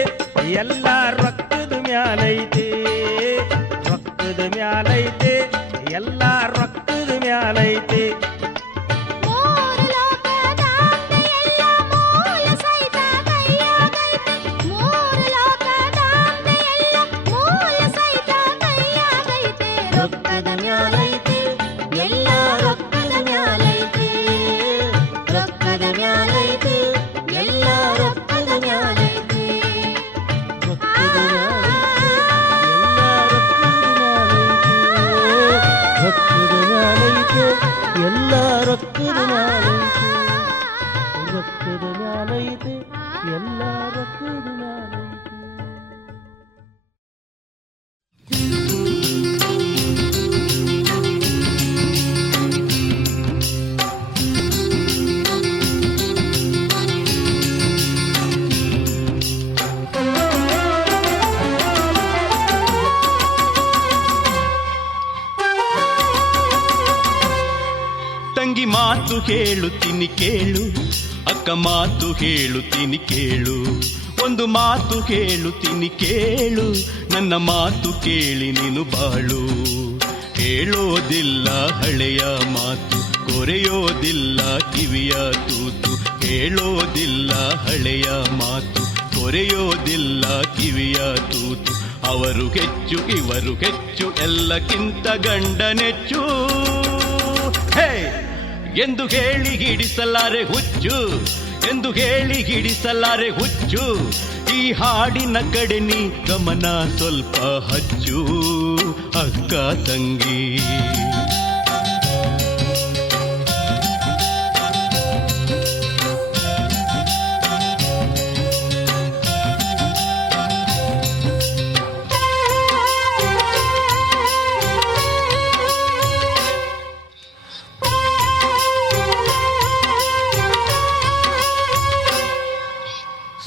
ಎಲ್ಲ ರೊಕ್ಕದ ಮ್ಯಾಲೈತೆ ರೊಕ್ಕದ ಮ್ಯಾಲೈತೆ ಎಲ್ಲ ರೊಕ್ಕದ ಮ್ಯಾಲೈತೆ ಮೂರು ಲೋಕದಾಂತೆ ಎಲ್ಲ ಮೂಲ ಸಹಿತ ಕೈಯಾಗೈತೆ ಮೂರು ಲೋಕದಾಂತೆ ಎಲ್ಲ ಮೂಲ ಸಹಿತ ಕೈಯಾಗೈತೆ ರೊಕ್ಕದ ಮ್ಯಾಲೈತೆ ಎಲ್ಲ ರೊಕ್ಕದ ಮ್ಯಾಲೈತೆ ರೊಕ್ಕದ ಮ್ಯಾಲೈತೆ ಎಲ್ಲ ರೊಕ್ಕದ ಮ್ಯಾಲೈತೆ ಎಲ್ಲ ರೊಕ್ಕದ ಮ್ಯಾಲೈತೆ ರೊಕ್ಕದ ಮ್ಯಾಲೈತೆ ಎಲ್ಲ ರೊಕ್ಕದ ಮ್ಯಾಲೈತೆ ತಂಗಿ ಮಾತು ಹೇಳುತ್ತೀನಿ ಕೇಳು, ಅಕ್ಕ ಮಾತು ಹೇಳುತ್ತೀನಿ ಕೇಳು, ಒಂದು ಮಾತು ಹೇಳುತ್ತೀನಿ ಕೇಳು, ನನ್ನ ಮಾತು ಕೇಳಿ ನೀನು ಬಾಳು. ಹೇಳೋದಿಲ್ಲ ಹಳೆಯ ಮಾತು, ಕೊರೆಯೋದಿಲ್ಲ ಕಿವಿಯ ತೂತು. ಹೇಳೋದಿಲ್ಲ ಹಳೆಯ ಮಾತು, ಕೊರೆಯೋದಿಲ್ಲ ಕಿವಿಯ ತೂತು. ಅವರು ಹೆಚ್ಚು ಇವರು ಹೆಚ್ಚು, ಎಲ್ಲಕ್ಕಿಂತ ಗಂಡನೆಚ್ಚು. ಹೇ ಎಂದು ಹೇಳಿ ಹಿಡಿಸಲಾರೆ ಹುಚ್ಚು, ಎಂದು ಹೇಳಿ ಹಿಡಿಸಲಾರೆ ಹುಚ್ಚು. ಈ ಹಾಡಿನ ಕಡೆ ನೀ ಗಮನ ಸ್ವಲ್ಪ ಹಚ್ಚು ಅಕ್ಕ ತಂಗಿ.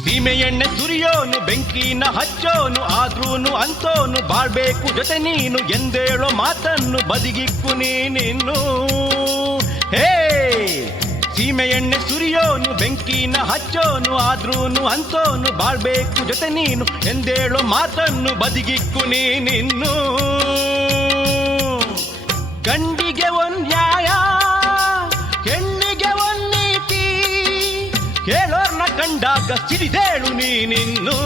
ಸೀಮೆ ಎಣ್ಣೆ ಸುರಿಯೋನು, ಬೆಂಕಿನ ಹಚ್ಚೋನು, ಆದ್ರೂನು ಅಂತೋನು ಬಾಳ್ಬೇಕು ಜೊತೆ ನೀನು ಎಂದೇಳೋ ಮಾತನ್ನು ಬದಿಗಿಕ್ಕು ನೀನಿನ್ನು. ಹೇ ಸೀಮೆ ಎಣ್ಣೆ ಸುರಿಯೋನು, ಬೆಂಕಿನ ಹಚ್ಚೋನು, ಆದ್ರೂನು ಅಂತೋನು ಬಾಳ್ಬೇಕು ಜೊತೆ ನೀನು ಎಂದೇಳೋ ಮಾತನ್ನು ಬದಿಗಿಕ್ಕು ನೀನಿನ್ನು. ಗಂಡಿಗೆ ಒಂದ್ ನ್ಯಾಯ, ಹೆಣ್ಣಿಗೆ ಒಂದ್ ನೀತಿ, ಕೇಳೋರ್ನ ಕಂಡಾಗ ಸಿಡಿದೇಳು ನೀನಿನ್ನು.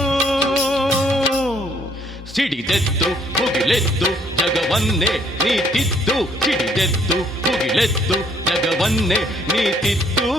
ಸಿಡಿದೆದ್ದು ಮುಗಿಲೆದ್ದು ಜಗವನ್ನೇ ನೀತಿದ್ದು, ಸಿಡಿದೆದ್ದು ಮುಗಿಲೆದ್ದು ಜಗವನ್ನೇ ನೀತಿದ್ದು.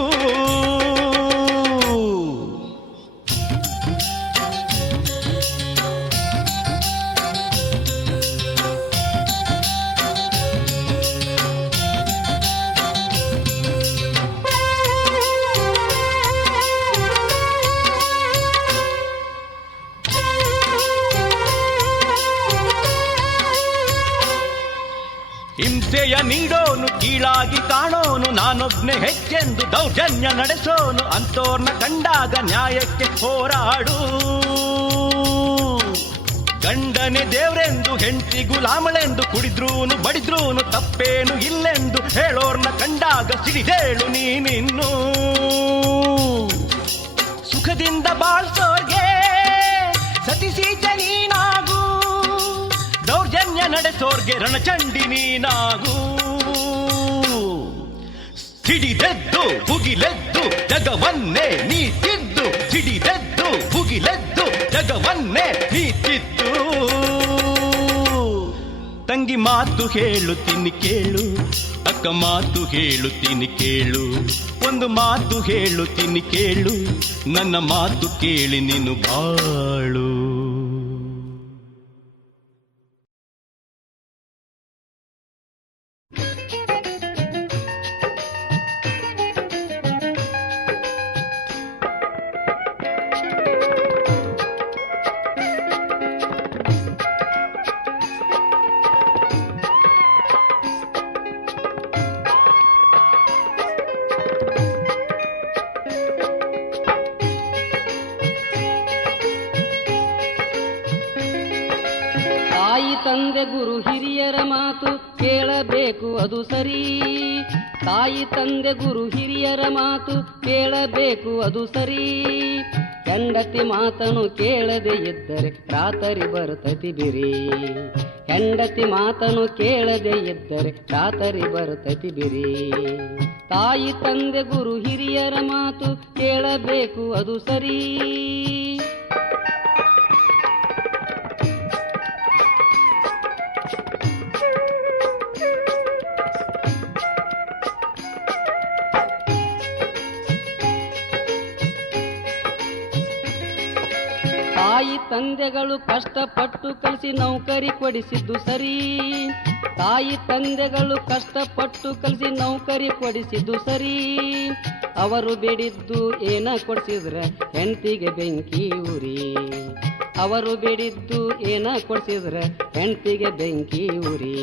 ಹಿಂಸೆಯ ನೀಡೋನು, ಕೀಳಾಗಿ ಕಾಣೋನು, ನಾನೊಬ್ನೇ ಹೆಚ್ಚೆಂದು ದೌರ್ಜನ್ಯ ನಡೆಸೋನು. ಅಂತೋರ್ನ ಕಂಡಾಗ ನ್ಯಾಯಕ್ಕೆ ಹೋರಾಡು. ಗಂಡನೆ ದೇವ್ರೆಂದು ಹೆಂಡತಿ ಗುಲಾಮಳೆಂದು, ಕುಡಿದ್ರೂನು ಬಡಿದ್ರೂನು ತಪ್ಪೇನು ಇಲ್ಲೆಂದು ಹೇಳೋರ್ನ ಕಂಡಾಗ ಸಿಡಿದೇಳು ನೀನಿನ್ನು. ಸುಖದಿಂದ ಬಾಳ್ಸೋರ್ಗೆ ಸತಿಸಿ ನೀನಾಗು, ದೌರ್ಜನ್ಯ ನಡೆಸೋರ್ಗೆ ರಣಚಂಡಿ ನೀನಾಗು. ಸಿಡಿದೆದ್ದು ಭುಗಿಲೆದ್ದು ಜಗವನ್ನೇ ನೀತಿದ್ದು, ಸಿಡಿದೆದ್ದು ಭುಗಿಲೆದ್ದು ಜಗವನ್ನೇ ನೀತಿದ್ದು. ತಂಗಿ ಮಾತು ಹೇಳುತ್ತೀನಿ ಕೇಳು, ಅಕ್ಕ ಮಾತು ಹೇಳುತ್ತೀನಿ ಕೇಳು, ಒಂದು ಮಾತು ಹೇಳುತ್ತೀನಿ ಕೇಳು, ನನ್ನ ಮಾತು ಕೇಳಿ ನೀನು ಬಾಳು. ತಂದೆ ಗುರು ಹಿರಿಯರ ಮಾತು ಕೇಳಬೇಕು ಅದು ಸರಿ. ತಾಯಿ ತಂದೆ ಗುರು ಹಿರಿಯರ ಮಾತು ಕೇಳಬೇಕು ಅದು ಸರಿ. ಹೆಂಡತಿ ಮಾತನು ಕೇಳದೆ ಇದ್ದರೆ ರಾತ್ರಿ ಬರ್ತತಿ ಬಿರಿ. ಹೆಂಡತಿ ಮಾತನು ಕೇಳದೆ ಇದ್ದರೆ ರಾತ್ರಿ ಬರ್ತತಿ ಬಿರಿ. ತಾಯಿ ತಂದೆ ಗುರು ಹಿರಿಯರ ಮಾತು ಕೇಳಬೇಕು ಅದು ಸರಿ. ತಾಯಿ ತಂದೆಗಳು ಕಷ್ಟಪಟ್ಟು ಕಲಿಸಿ ನೌಕರಿ ಕೊಡಿಸಿದ್ದು ಸರಿ. ತಾಯಿ ತಂದೆಗಳು ಕಷ್ಟಪಟ್ಟು ಕಲಿಸಿ ನೌಕರಿ ಕೊಡಿಸಿದ್ದು ಸರಿ. ಅವರು ಬೇಡಿದ್ದು ಏನ ಕೊಡಿಸಿದ್ರ ಹೆಂಡತಿಗೆ ಬೆಂಕಿ ಉರಿ. ಅವರು ಬೇಡಿದ್ದು ಏನ ಕೊಡಿಸಿದ್ರ ಹೆಂಡತಿಗೆ ಬೆಂಕಿ ಉರಿ.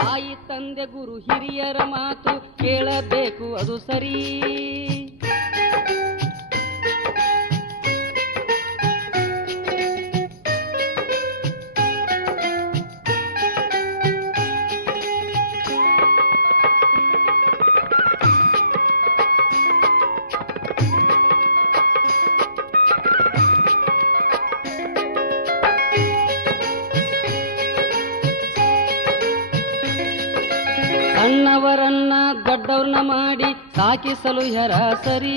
ತಾಯಿ ತಂದೆ ಗುರು ಹಿರಿಯರ ಮಾತು ಕೇಳಬೇಕು ಅದು ಸರಿ. ಸಣ್ಣವರನ್ನ ದೊಡ್ಡವ್ರನ್ನ ಮಾಡಿ ಸಾಕಿಸಲು ಹೆರ ಸರಿ.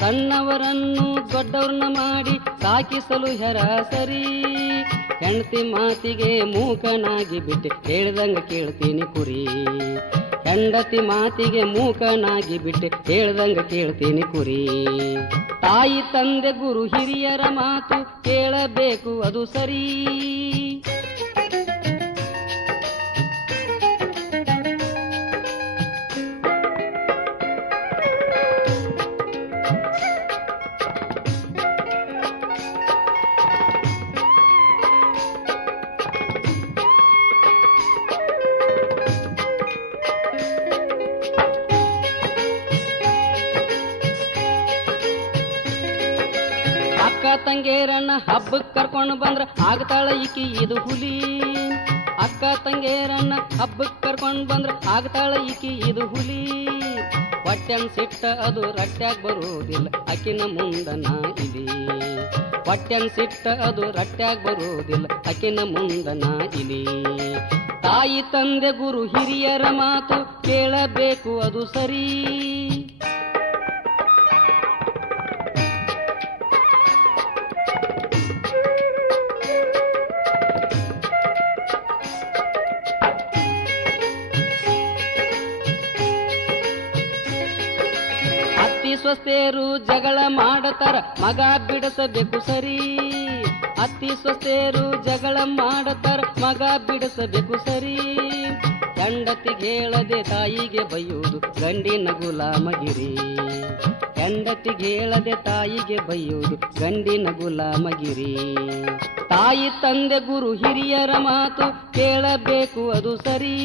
ಸಣ್ಣವರನ್ನು ದೊಡ್ಡವ್ರನ್ನ ಮಾಡಿ ಸಾಕಿಸಲು ಹೆರ ಸರಿ. ಹೆಂಡತಿ ಮಾತಿಗೆ ಮೂಕನಾಗಿ ಬಿಟ್ಟು ಹೇಳ್ದಂಗ ಕೇಳ್ತೀನಿ ಕುರಿ. ಹೆಂಡತಿ ಮಾತಿಗೆ ಮೂಕನಾಗಿ ಬಿಟ್ಟು ಹೇಳ್ದಂಗ ಕೇಳ್ತೀನಿ ಕುರಿ. ತಾಯಿ ತಂದೆ ಗುರು ಹಿರಿಯರ ಮಾತು ಕೇಳಬೇಕು ಅದು ಸರಿ. ಅಕ್ಕ ತಂಗೇರನ್ನ ಹಬ್ಬಕ್ಕೆ ಕರ್ಕೊಂಡು ಬಂದ್ರ ಆಗ್ತಾಳ ಈಕಿ ಇದು ಹುಲಿ. ಅಕ್ಕ ತಂಗೇರನ್ನ ಹಬ್ಬಕ್ಕೆ ಕರ್ಕೊಂಡು ಬಂದ್ರ ಆಗ್ತಾಳ ಈಕಿ ಇದು ಹುಲಿ. ಹೊಟ್ಟೆನ್ ಸಿಟ್ಟ ಅದು ರಟ್ಟ್ಯಾಗ ಬರುವುದಿಲ್ಲ ಅಕ್ಕಿನ ಮುಂದನ ಇಲಿ. ಹೊಟ್ಟೆನ್ ಸಿಟ್ಟ ಅದು ರಟ್ಟ್ಯಾಗ ಬರುವುದಿಲ್ಲ ಅಕ್ಕಿನ ಮುಂದನ ಇಲಿ. ತಾಯಿ ತಂದೆ ಗುರು ಹಿರಿಯರ ಮಾತು ಕೇಳಬೇಕು ಅದು ಸರಿ. ಸ್ವಸ್ಥೇರು ಜಗಳ ಮಾಡತಾರ ಮಗ ಬಿಡಿಸಬೇಕು ಸರಿ. ಅತ್ತಿ ಸ್ವಸ್ಥೇರು ಜಗಳ ಮಾಡತಾರ ಮಗ ಬಿಡಿಸಬೇಕು ಸರಿ. ಹೆಂಡತಿಗೆ ಹೇಳದೆ ತಾಯಿಗೆ ಬೈಯುವುದು ಗಂಡಿನ ಗುಲಾಮಗಿರಿ. ಹೆಂಡತಿಗೆ ಹೇಳದೆ ತಾಯಿಗೆ ಬೈಯುವುದು ಗಂಡಿನ ಗುಲಾಮಗಿರಿ. ತಾಯಿ ತಂದೆ ಗುರು ಹಿರಿಯರ ಮಾತು ಕೇಳಬೇಕು ಅದು ಸರಿ.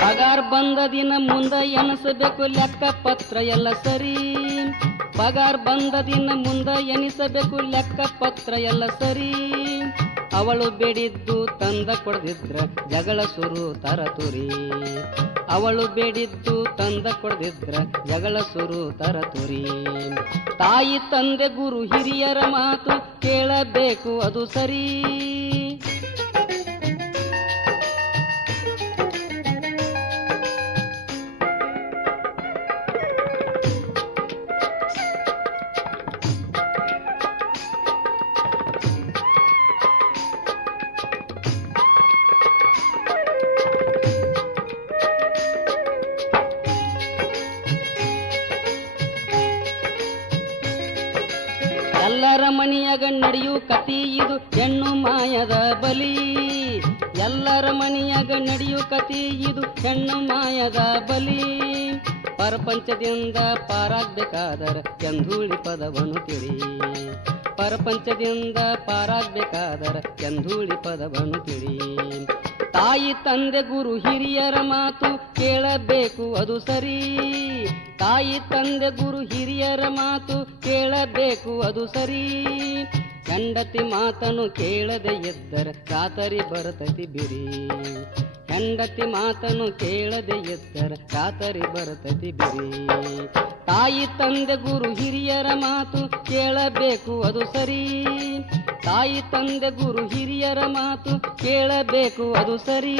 ಪಗಾರ್ ಬಂದ ದಿನ ಮುಂದ ಎನಿಸಬೇಕು ಲೆಕ್ಕ ಪತ್ರ ಎಲ್ಲ ಸರಿ. ಪಗಾರ್ ಬಂದ ದಿನ ಮುಂದ ಎನಿಸಬೇಕು ಲೆಕ್ಕ ಪತ್ರ ಎಲ್ಲ ಸರಿ. ಅವಳು ಬೇಡಿದ್ದು ತಂದ ಕೊಡದಿದ್ರ ಜಗಳ ಸುರು ತರತುರಿ. ಅವಳು ಬೇಡಿದ್ದು ತಂದ ಕೊಡದಿದ್ರ ಜಗಳ ಸುರು ತರತುರಿ. ತಾಯಿ ತಂದೆ ಗುರು ಹಿರಿಯರ ಮಾತು ಕೇಳಬೇಕು ಅದು ಸರಿ. ಎಲ್ಲರ ಮನೆಯಾಗ ನಡೆಯು ಕತಿ ಇದು ಹೆಣ್ಣು ಮಾಯದ ಬಲಿ. ಎಲ್ಲರ ಮನೆಯಾಗ ನಡೆಯೋ ಕತಿ ಇದು ಹೆಣ್ಣು ಮಾಯದ ಬಲಿ ಪರಪಂಚದಿಂದ ಪಾರಾಗ್ಬೇಕಾದರ ಚಂದೂಳಿ ಪದವನ್ನು ತಿಳಿ ಪರಪಂಚದಿಂದ ಪಾರಾಗ್ಬೇಕಾದರ ಚಂದೂಳಿ ಪದವನ್ನು ತಿಳಿ ತಾಯಿ ತಂದೆ ಗುರು ಹಿರಿಯರ ಮಾತು ಕೇಳಬೇಕು ಅದು ಸರಿ ತಾಯಿ ತಂದೆ ಗುರು ಹಿರಿಯರ ಮಾತು ಕೇಳಬೇಕು ಅದು ಸರಿ ಹೆಂಡತಿ ಮಾತನು ಕೇಳದೆ ಎದ್ದರ ರಾತರಿ ಬರ್ತತಿ ಬಿರಿ ಹೆಂಡತಿ ಮಾತನು ಕೇಳದೆ ಎದ್ದರ ರಾತರಿ ಬರ್ತತಿ ಬಿರಿ ತಾಯಿ ತಂದೆ ಗುರು ಹಿರಿಯರ ಮಾತು ಕೇಳಬೇಕು ಅದು ಸರಿ ತಾಯಿ ತಂದೆ ಗುರು ಹಿರಿಯರ ಮಾತು ಕೇಳಬೇಕು ಅದು ಸರಿ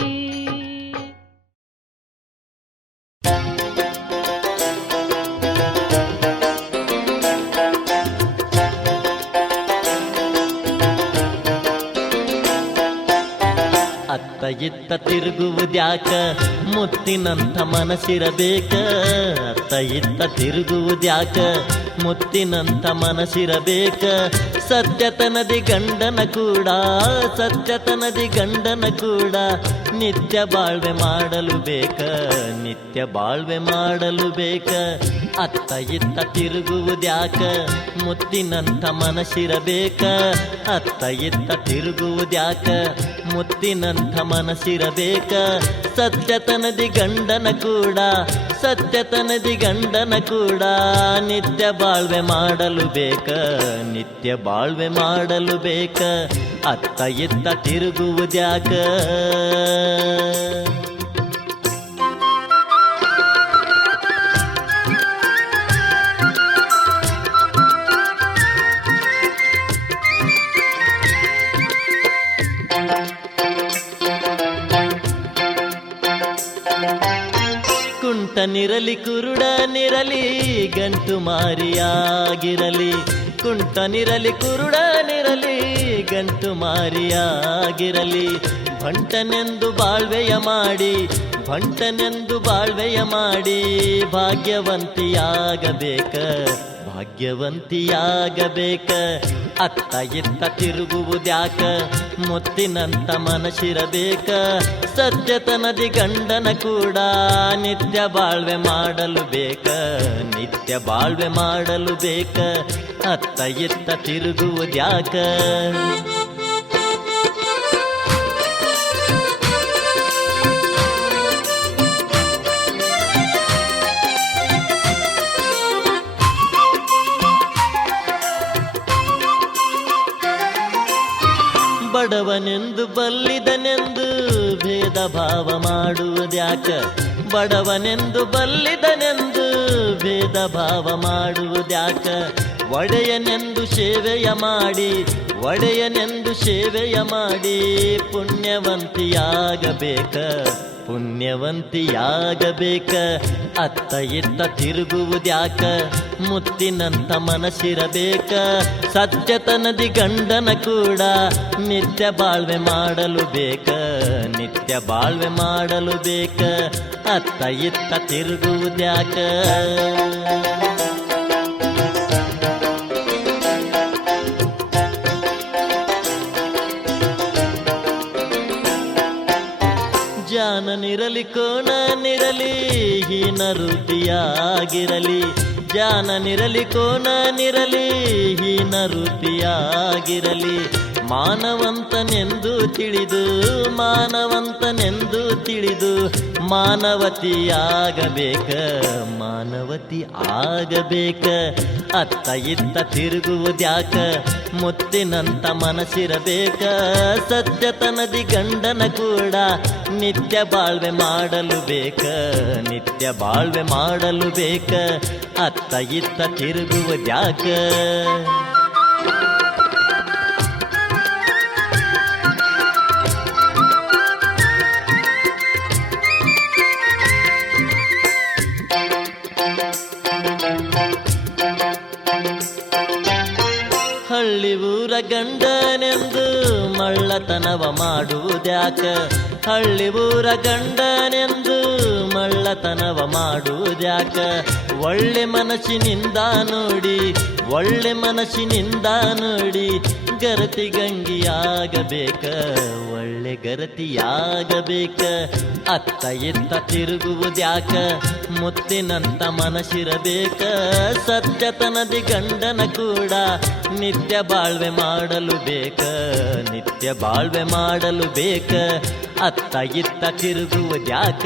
ಅತ್ತ ಇತ್ತ ತಿರುಗುವುದ್ಯಾಕ ಮುತ್ತಿನಂಥ ಮನಸ್ಸಿರಬೇಕ ಅತ್ತ ಇತ್ತ ತಿರುಗುವುದ್ಯಾಕ ಮುತ್ತಿನಂಥ ಮನಸ್ಸಿರಬೇಕ ಸತ್ಯತನದಿ ಗಂಡನ ಕೂಡ ಸತ್ಯತನದಿ ಗಂಡನ ಕೂಡ ನಿತ್ಯ ಬಾಳ್ವೆ ಮಾಡಲು ಬೇಕ ನಿತ್ಯ ಬಾಳ್ವೆ ಮಾಡಲು ಬೇಕ ಅತ್ತ ಇತ್ತ ತಿರುಗುವುದ್ಯಾಕ ಮುತ್ತಿನಂಥ ಮನಸ್ಸಿರಬೇಕ ಅತ್ತ ಇತ್ತ ತಿರುಗುವುದ್ಯಾಕ ಮುತ್ತಿನಂಥ ಮನಸ್ಸಿರಬೇಕ ಸತ್ಯತನದಿ ಗಂಡನ ಕೂಡ ಸತ್ಯತನದಿ ಗಂಡನ ಕೂಡ ನಿತ್ಯ ಬಾಳ್ವೆ ಮಾಡಲು ಬೇಕ ನಿತ್ಯ ಬಾಳ್ವೆ ಮಾಡಲು ಬೇಕ ಅತ್ತ ಇತ್ತ ತಿರುಗುವುದ್ಯಾಕ ಕುಂಟನಿರಲಿ ಕುರುಡನಿರಲಿ ಗಂಟು ಮಾರಿಯಾಗಿರಲಿ ಕುಂಟನಿರಲಿ ಕುರುಡನಿರಲಿ ಗಂಟು ಮಾರಿಯಾಗಿರಲಿ ಭಂಟನೆಂದು ಬಾಳ್ವೆಯ ಮಾಡಿ ಭಂಟನೆಂದು ಬಾಳ್ವೆಯ ಮಾಡಿ ಭಾಗ್ಯವಂತಿಯಾಗಬೇಕ ಭಾಗ್ಯವಂತಿಯಾಗಬೇಕ ಅತ್ತ ಇತ್ತ ತಿರುಗುವುದ್ಯಾಕ ಮುತ್ತಿನಂಥ ಮನಸ್ಸಿರಬೇಕ ಸತ್ಯತನದಿ ಗಂಡನ ಕೂಡ ನಿತ್ಯ ಬಾಳ್ವೆ ಮಾಡಲು ಬೇಕ ನಿತ್ಯ ಬಾಳ್ವೆ ಮಾಡಲು ಬೇಕ ಅತ್ತ ಇತ್ತ ತಿರುಗುವುದ್ಯಾಕ ಬಡವನೆಂದು ಬಲ್ಲಿದನೆಂದು ಭೇದ ಭಾವ ಮಾಡುವುದ್ಯಾಕ ಬಡವನೆಂದು ಬಲ್ಲಿದನೆಂದು ಭೇದ ಭಾವ ಮಾಡುವುದ್ಯಾಕ ಒಡೆಯನೆಂದು ಸೇವೆಯ ಮಾಡಿ ಒಡೆಯನೆಂದು ಸೇವೆಯ ಮಾಡಿ ಪುಣ್ಯವಂತಿಯಾಗಬೇಕ ಪುಣ್ಯವಂತಿಯಾಗಬೇಕ ಅತ್ತ ಇತ್ತ ತಿರುಗುವುದ್ಯಾಕ ಮುತ್ತಿನಂಥ ಮನಸ್ಸಿರಬೇಕ ಸತ್ಯತನದಿ ಗಂಡನ ಕೂಡ ನಿತ್ಯ ಬಾಳ್ವೆ ಮಾಡಲು ಬೇಕ ನಿತ್ಯ ಬಾಳ್ವೆ ಮಾಡಲು ಬೇಕ ಅತ್ತ ಇತ್ತ ತಿರುಗುವುದ್ಯಾಕ ಜಾನನಿರಲಿ ಕೋಣನಿರಲಿ ಹೀನ ರೂಪಿಯಾಗಿರಲಿ ಜಾನನಿರಲಿ ಕೋಣನಿರಲಿ ಹೀನ ರೂಪಿಯಾಗಿರಲಿ ಮಾನವಂತನೆಂದು ತಿಳಿದು ಮಾನವಂತನೆಂದು ತಿಳಿದು ಮಾನವತಿಯಾಗಬೇಕ ಮಾನವತಿ ಆಗಬೇಕ ಅತ್ತ ಇತ್ತ ತಿರುಗುವುದ್ಯಾಕ ಮುತ್ತಿನಂಥ ಮನಸ್ಸಿರಬೇಕ ಸತ್ಯತನದಿ ಗಂಡನ ಕೂಡ ನಿತ್ಯ ಬಾಳ್ವೆ ಮಾಡಲು ಬೇಕ ನಿತ್ಯ ಬಾಳ್ವೆ ಮಾಡಲು ಬೇಕ ಅತ್ತ ಇತ್ತ ತಿರುಗುವುದ್ಯಾಕ ಹಳ್ಳಿ ಊರ ಗಂಡನೆಂದು ಮಳ್ಳತನವ ಮಾಡುವುದ್ಯಾಕ ಹಳ್ಳಿ ಊರ ಗಂಡನೆಂದು ಮಳ್ಳತನವ ಮಾಡುವುದ್ಯಾಕ ಒಳ್ಳೆ ಮನಸ್ಸಿನಿಂದ ನೋಡಿ ಒಳ್ಳೆ ಮನಸ್ಸಿನಿಂದ ನೋಡಿ ಗರತಿ ಗಂಗಿಯಾಗಬೇಕ ಒಳ್ಳೆ ಗರತಿಯಾಗಬೇಕ ಅತ್ತ ಇತ್ತ ತಿರುಗುವುದ್ಯಾಕ ಮುತ್ತಿನಂತ ಮನಸ್ಸಿರಬೇಕ ಸತ್ಯತನದಿ ಗಂಡನ ಕೂಡ ನಿತ್ಯ ಬಾಳ್ವೆ ಮಾಡಲು ಬೇಕ ನಿತ್ಯ ಬಾಳ್ವೆ ಮಾಡಲು ಬೇಕ ಅತ್ತ ಇತ್ತ ತಿರುಗುವುದ್ಯಾಕ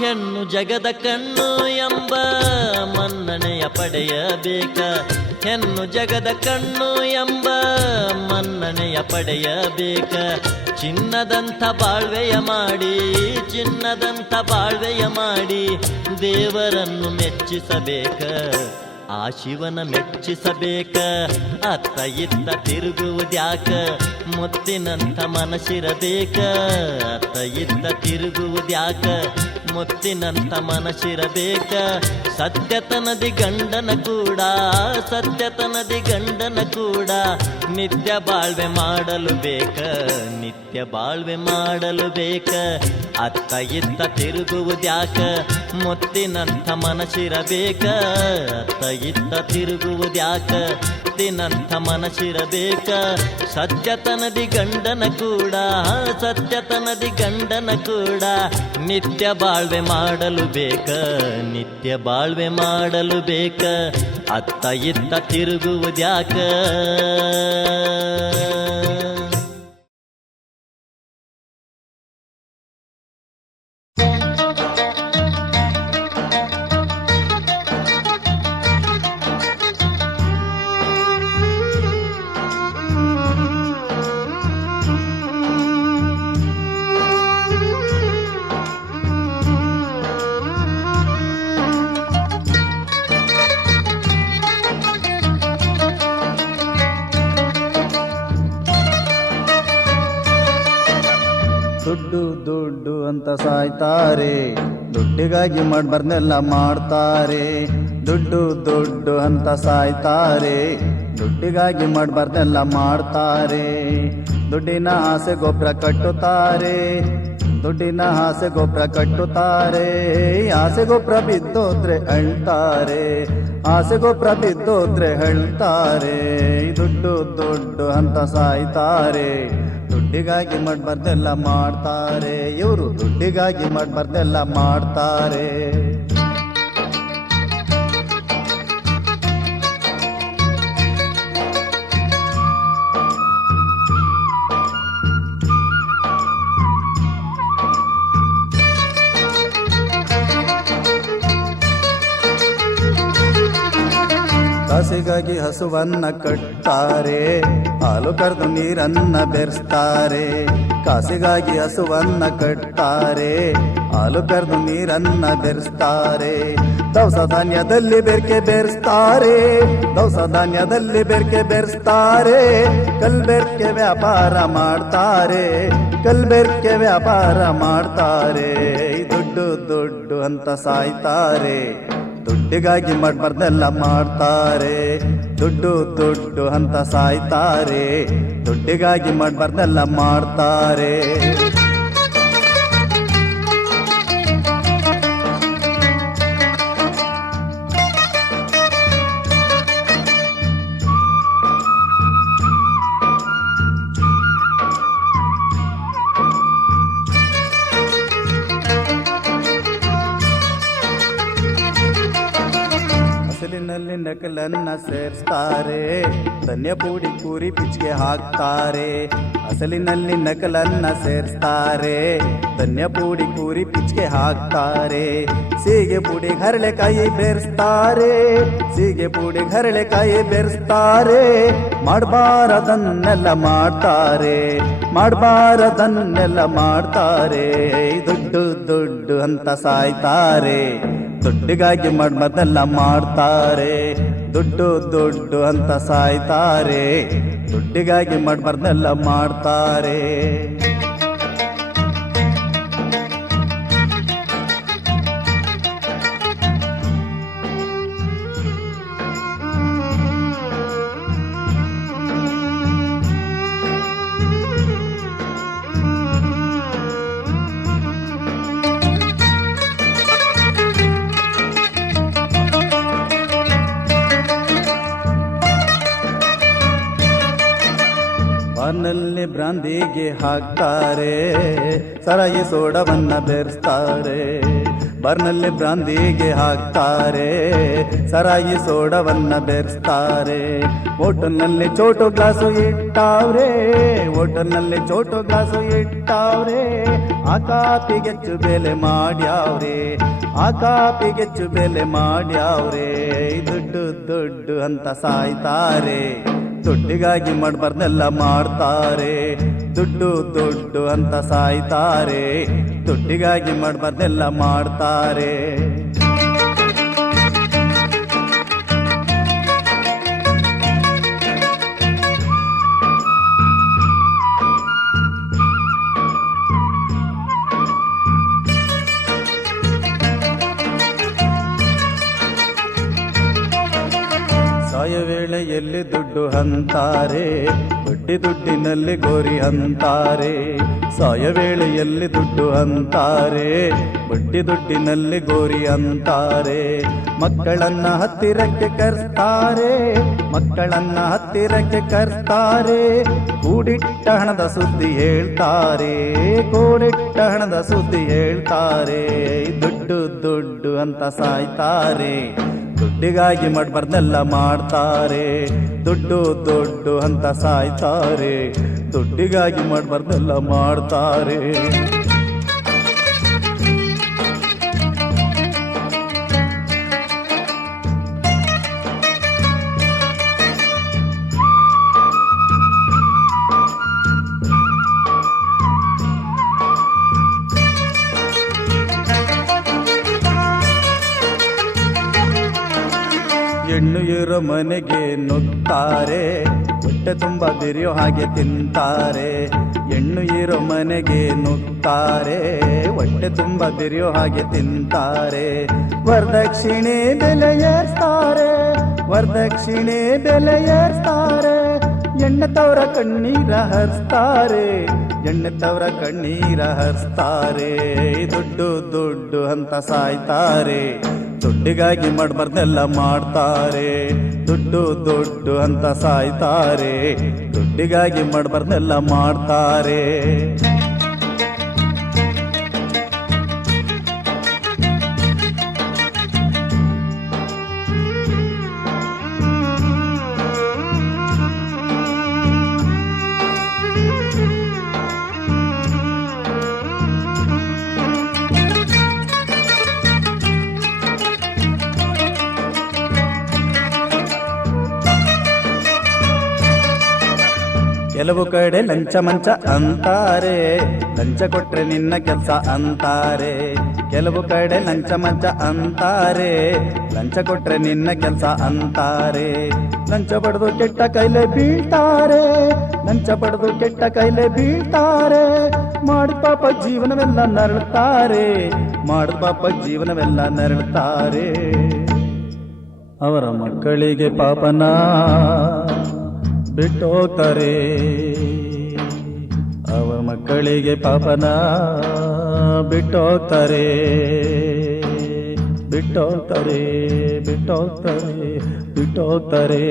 ಹೆಣ್ಣು ಜಗದ ಕಣ್ಣು ಎಂಬ ಮನ್ನಣೆಯ ಪಡೆಯಬೇಕ ಹೆಣ್ಣು ಜಗದ ಕಣ್ಣು ಎಂಬ ಮನ್ನಣೆಯ ಪಡೆಯಬೇಕ ಚಿನ್ನದಂಥ ಬಾಳ್ವೆಯ ಮಾಡಿ ಚಿನ್ನದಂಥ ಬಾಳ್ವೆಯ ಮಾಡಿ ದೇವರನ್ನು ಮೆಚ್ಚಿಸಬೇಕ ಆ ಶಿವನ ಮೆಚ್ಚಿಸಬೇಕ ಅತ್ತ ಇತ್ತ ತಿರುಗುವುದ್ಯಾಕ ಮುತ್ತಿನಂಥ ಮನಸ್ಸಿರಬೇಕ ಅತ್ತ ಇತ್ತ ತಿರುಗುವುದ್ಯಾಕ ಮುತ್ತಿನಂಥ ಮನಸ್ಸಿರಬೇಕ ಸತ್ಯತನದಿ ಗಂಡನ ಕೂಡ ಸತ್ಯತನದಿ ಗಂಡನ ಕೂಡ ನಿತ್ಯ ಬಾಳ್ವೆ ಮಾಡಲು ಬೇಕ ನಿತ್ಯ ಬಾಳ್ವೆ ಮಾಡಲು ಬೇಕ ಅತ್ತ ಇತ್ತ ತಿರುಗುವುದ್ಯಾಕ ಮುತ್ತಿನಂಥ ಮನಸ್ಸಿರಬೇಕ ಅತ್ತ ಇತ್ತ ತಿರುಗುವುದ್ಯಾಕ ಮುತ್ತಿನಂಥ ಮನಸ್ಸಿರಬೇಕ ಸತ್ಯತನದಿ ಗಂಡನ ಕೂಡ ಸತ್ಯತನದಿ ಗಂಡನ ಕೂಡ ನಿತ್ಯ ಬಾಳ್ವೆ ಮಾಡಲು ಬೇಕ ನಿತ್ಯ ಬಾಳ್ವೆ ಮಾಡಲು ಬೇಕ ಅತ್ತ ಇತ್ತ ತಿರುಗುವುದ್ಯಾಕ ದುಡ್ಡು ದುಡ್ಡು ಅಂತ ಸಾಯ್ತಾರೆ ದುಡ್ಡಿಗಾಗಿ ಮಾಡ್ಬಾರ್ದೆಲ್ಲ ಮಾಡ್ತಾರೆ ದುಡ್ಡು ದುಡ್ಡು ಅಂತ ಸಾಯ್ತಾರೆ ದುಡ್ಡಿಗಾಗಿ ಮಾಡ್ಬಾರ್ದೆಲ್ಲ ಮಾಡ್ತಾರೆ ದುಡ್ಡಿನ ಆಸೆ ಗೊಬ್ಬರ ಕಟ್ಟುತ್ತಾರೆ ದುಡ್ಡಿನ ಆಸೆ ಗೊಬ್ಬರ ಕಟ್ಟುತ್ತಾರೆ ಆಸೆ ಗೊಬ್ಬರ ಬಿದ್ದೋದ್ರೆ ಅಳ್ತಾರೆ ಆಸೆ ಗೊಬ್ಬರ ಬಿದ್ದೋದ್ರೆ ಹೇಳ್ತಾರೆ ದುಡ್ಡು ದುಡ್ಡು ಅಂತ ಸಾಯ್ತಾರೆ ದುಡ್ಡಿಗಾಗಿ ಮಾಡ್ಬಾರ್ದೆಲ್ಲ ಮಾಡ್ತಾರೆ ಇವರು ದುಡ್ಡಿಗಾಗಿ ಮಾಡ್ಬಾರ್ದೆಲ್ಲ ಮಾಡ್ತಾರೆ ಕಾಸಿಗಾಗಿ ಹಸುವನ್ನ ಕಟ್ತಾರೆ ಹಾಲು ಕರೆದು ನೀರನ್ನ ಬೆರೆಸ್ತಾರೆ ಕಾಸಿಗಾಗಿ ಹಸುವನ್ನ ಕಟ್ತಾರೆ ಹಾಲು ಕರೆದು ನೀರನ್ನ ಬೆರೆಸ್ತಾರೆ ದವಸ ಧಾನ್ಯದಲ್ಲಿ ಬೆರ್ಕೆ ಬೆರೆಸ್ತಾರೆ ದವಸ ಧಾನ್ಯದಲ್ಲಿ ಬೆರ್ಕೆ ಬೆರೆಸ್ತಾರೆ ಕಲ್ಬೆರ್ಕೆ ವ್ಯಾಪಾರ ಮಾಡ್ತಾರೆ ಕಲ್ಬೆರ್ಕೆ ವ್ಯಾಪಾರ ಮಾಡ್ತಾರೆ ದುಡ್ಡು ದುಡ್ಡು ಅಂತ ಸಾಯ್ತಾರೆ ದುಡ್ಡಿಗಾಗಿ ಮಾಡ್ಬಾರ್ದೆಲ್ಲ ಮಾಡ್ತಾರೆ ದುಡ್ಡು ದುಡ್ಡು ಅಂತ ಸಾಯ್ತಾರೆ ದುಡ್ಡಿಗಾಗಿ ಮಾಡ್ಬಾರ್ದೆಲ್ಲ ಮಾಡ್ತಾರೆ ಹಸಲಿನಲ್ಲಿ ನಕಲನ್ನ ಸೇರಿಸ್ತಾರೆ ಧನ್ಯ ಪೂಡಿ ಕೂರಿ ಪಿಚ್ಗೆ ಹಾಕ್ತಾರೆ ಹಸಲಿನಲ್ಲಿ ನಕಲನ್ನ ಸೇರಿಸ್ತಾರೆ ಧನ್ಯ ಪೂಡಿ ಕೂರಿ ಪಿಚ್ಗೆ ಹಾಕ್ತಾರೆ ಸೀಗೆ ಪುಡಿ ಹರಳೆಕಾಯಿ ಬೆರೆಸ್ತಾರೆ ಸೀಗೆ ಪುಡಿ ಹರಳೆಕಾಯಿ ಬೆರೆಸ್ತಾರೆ ಮಾಡಬಾರದನ್ನೆಲ್ಲ ಮಾಡ್ತಾರೆ ಮಾಡಬಾರದನ್ನೆಲ್ಲ ಮಾಡ್ತಾರೆ ದುಡ್ಡು ದುಡ್ಡು ಅಂತ ಸಾಯ್ತಾರೆ ದುಡ್ಡಿಗಾಗಿ ಮಾಡ್ಬಾರ್ದೆಲ್ಲ ಮಾಡ್ತಾರೆ ದುಡ್ಡು ದುಡ್ಡು ಅಂತ ಸಾಯ್ತಾರೆ ದುಡ್ಡಿಗಾಗಿ ಮಾಡ್ಬಾರ್ದೆಲ್ಲ ಮಾಡ್ತಾರೆ ಬ್ರಾಂದಿಗೆ ಹಾಕ್ತಾರೆ, ಸರಾಯಿ ಸೋಡವನ್ನ ಬೆರೆಸ್ತಾರೆ. ಬರ್ನಲ್ಲಿ ಬ್ರಾಂದಿಗೆ ಹಾಕ್ತಾರೆ, ಸರಾಯಿ ಸೋಡವನ್ನ ಬೆರೆಸ್ತಾರೆ. ಹೋಟೆಲ್ನಲ್ಲಿ ಚೋಟು ಗ್ಲಾಸು ಇಟ್ಟಾವ್ರೆ, ಹೋಟೆಲ್ನಲ್ಲಿ ಚೋಟು ಗ್ಲಾಸು ಇಟ್ಟಾವ್ರೆ. ಆ ಕಾಪಿಗೆಚ್ಚು ಬೆಲೆ ಮಾಡ್ಯಾವ್ರೆ, ಆ ಕಾಪಿಗೆಚ್ಚು ಬೆಲೆ ಮಾಡ್ಯಾವ್ರೆ. ದುಡ್ಡು ದುಡ್ಡು ಅಂತ ಸಾಯ್ತಾರೆ, ದುಡ್ಡಿಗಾಗಿ ಮಾಡ್ಬಾರ್ದೆಲ್ಲ ಮಾಡ್ತಾರೆ. ದುಡ್ಡು ದುಡ್ಡು ಅಂತ ಸಾಯ್ತಾರೆ, ದುಡ್ಡಿಗಾಗಿ ಮಾಡ್ಬಾರ್ದೆಲ್ಲ ಮಾಡ್ತಾರೆ. ಸಾಯ ವೇಳೆಯಲ್ಲಿ ದುಡ್ಡು ಅಂತಾರೆ, ಬಡ್ಡಿ ದುಡ್ಡಿನಲ್ಲಿ ಗೋರಿ ಅಂತಾರೆ. ಸಾಯ ವೇಳೆಯಲ್ಲಿ ದುಡ್ಡು ಅಂತಾರೆ, ಬಡ್ಡಿ ದುಡ್ಡಿನಲ್ಲಿ ಗೋರಿ ಅಂತಾರೆ. ಮಕ್ಕಳನ್ನ ಹತ್ತಿರಕ್ಕೆ ಕರೆಸ್ತಾರೆ, ಮಕ್ಕಳನ್ನ ಹತ್ತಿರಕ್ಕೆ ಕರೆಸ್ತಾರೆ. ಕೂಡಿಟ್ಟ ಹಣದ ಸುದ್ದಿ ಹೇಳ್ತಾರೆ, ಕೂಡಿಟ್ಟ ಹಣದ ಸುದ್ದಿ ಹೇಳ್ತಾರೆ. ದುಡ್ಡು ದುಡ್ಡು ಅಂತ ಸಾಯ್ತಾರೆ, ದುಡ್ಡಿಗಾಗಿ ಮಾಡ್ಬಾರ್ದೆಲ್ಲ ಮಾಡ್ತಾರೆ. ದುಡ್ಡು ದುಡ್ಡು ಅಂತ ಸಾಯ್ತಾರೆ, ದುಡ್ಡಿಗಾಗಿ ಮಾಡ್ಬಾರ್ದೆಲ್ಲ ಮಾಡ್ತಾರೆ. ಹೆಣ್ಣು ಇರೋ ಮನೆಗೆ ನುಗ್ತಾರೆ, ಹೊಟ್ಟೆ ತುಂಬ ಬಿರಿಯೋ ಹಾಗೆ ತಿಂತಾರೆ. ಹೆಣ್ಣು ಇರೋ ಮನೆಗೆ ನುಗ್ತಾರೆ, ಹೊಟ್ಟೆ ತುಂಬ ಬಿರಿಯೋ ಹಾಗೆ ತಿಂತಾರೆ. ವರದಕ್ಷಿಣೆ ಬೆಲೆ ಏರ್ಸ್ತಾರೆ, ವರದಕ್ಷಿಣೆ ಬೆಲೆ ಏರ್ಸ್ತಾರೆ. ಎಣ್ಣೆ ತವರ ಕಣ್ಣೀರ ಹರಿಸ್ತಾರೆ, ಎಣ್ಣೆ ತವರ ಕಣ್ಣೀರ ಹರಿಸ್ತಾರೆ. ದುಡ್ಡು ದುಡ್ಡು ಅಂತ ಸಾಯ್ತಾರೆ, ದುಡ್ಡಿಗಾಗಿ ಮಾಡ್ಬಾರ್ದೆಲ್ಲ ಮಾಡ್ತಾರೆ. ದುಡ್ಡು ದುಡ್ಡು ಅಂತ ಸಾಯ್ತಾರೆ, ದುಡ್ಡಿಗಾಗಿ ಮಾಡ್ಬಾರ್ದೆಲ್ಲ ಮಾಡ್ತಾರೆ. ಕೆಲವು ಕಡೆ ಲಂಚ ಮಂಚ ಅಂತಾರೆ, ಲಂಚ ಕೊಟ್ರೆ ನಿನ್ನ ಕೆಲಸ ಅಂತಾರೆ. ಕೆಲವು ಕಡೆ ಲಂಚ ಮಂಚ ಅಂತಾರೆ, ಲಂಚ ಕೊಟ್ರೆ ನಿನ್ನ ಕೆಲಸ ಅಂತಾರೆ. ಲಂಚ ಪಡೆದು ಕೆಟ್ಟ ಕೈಲೆ ಬೀಳ್ತಾರೆ, ಲಂಚ ಪಡೆದು ಕೆಟ್ಟ ಕೈಲೆ ಬೀಳ್ತಾರೆ. ಮಾಡಿದ ಪಾಪ ಜೀವನವೆಲ್ಲ ನರಳುತ್ತಾರೆ, ಮಾಡಿದ ಪಾಪ ಜೀವನವೆಲ್ಲ ನರಳುತ್ತಾರೆ. ಅವರ ಮಕ್ಕಳಿಗೆ ಪಾಪನ ಬಿಟ್ಟೋಗ್ತಾರೆ, ಅವರ ಮಕ್ಕಳಿಗೆ ಪಾಪನ ಬಿಟ್ಟೋಗ್ತಾರೆ, ಬಿಟ್ಟೋಗ್ತಾರೆ, ಬಿಟ್ಟೋಗ್ತಾರೆ, ಬಿಟ್ಟೋಗ್ತಾರೆ.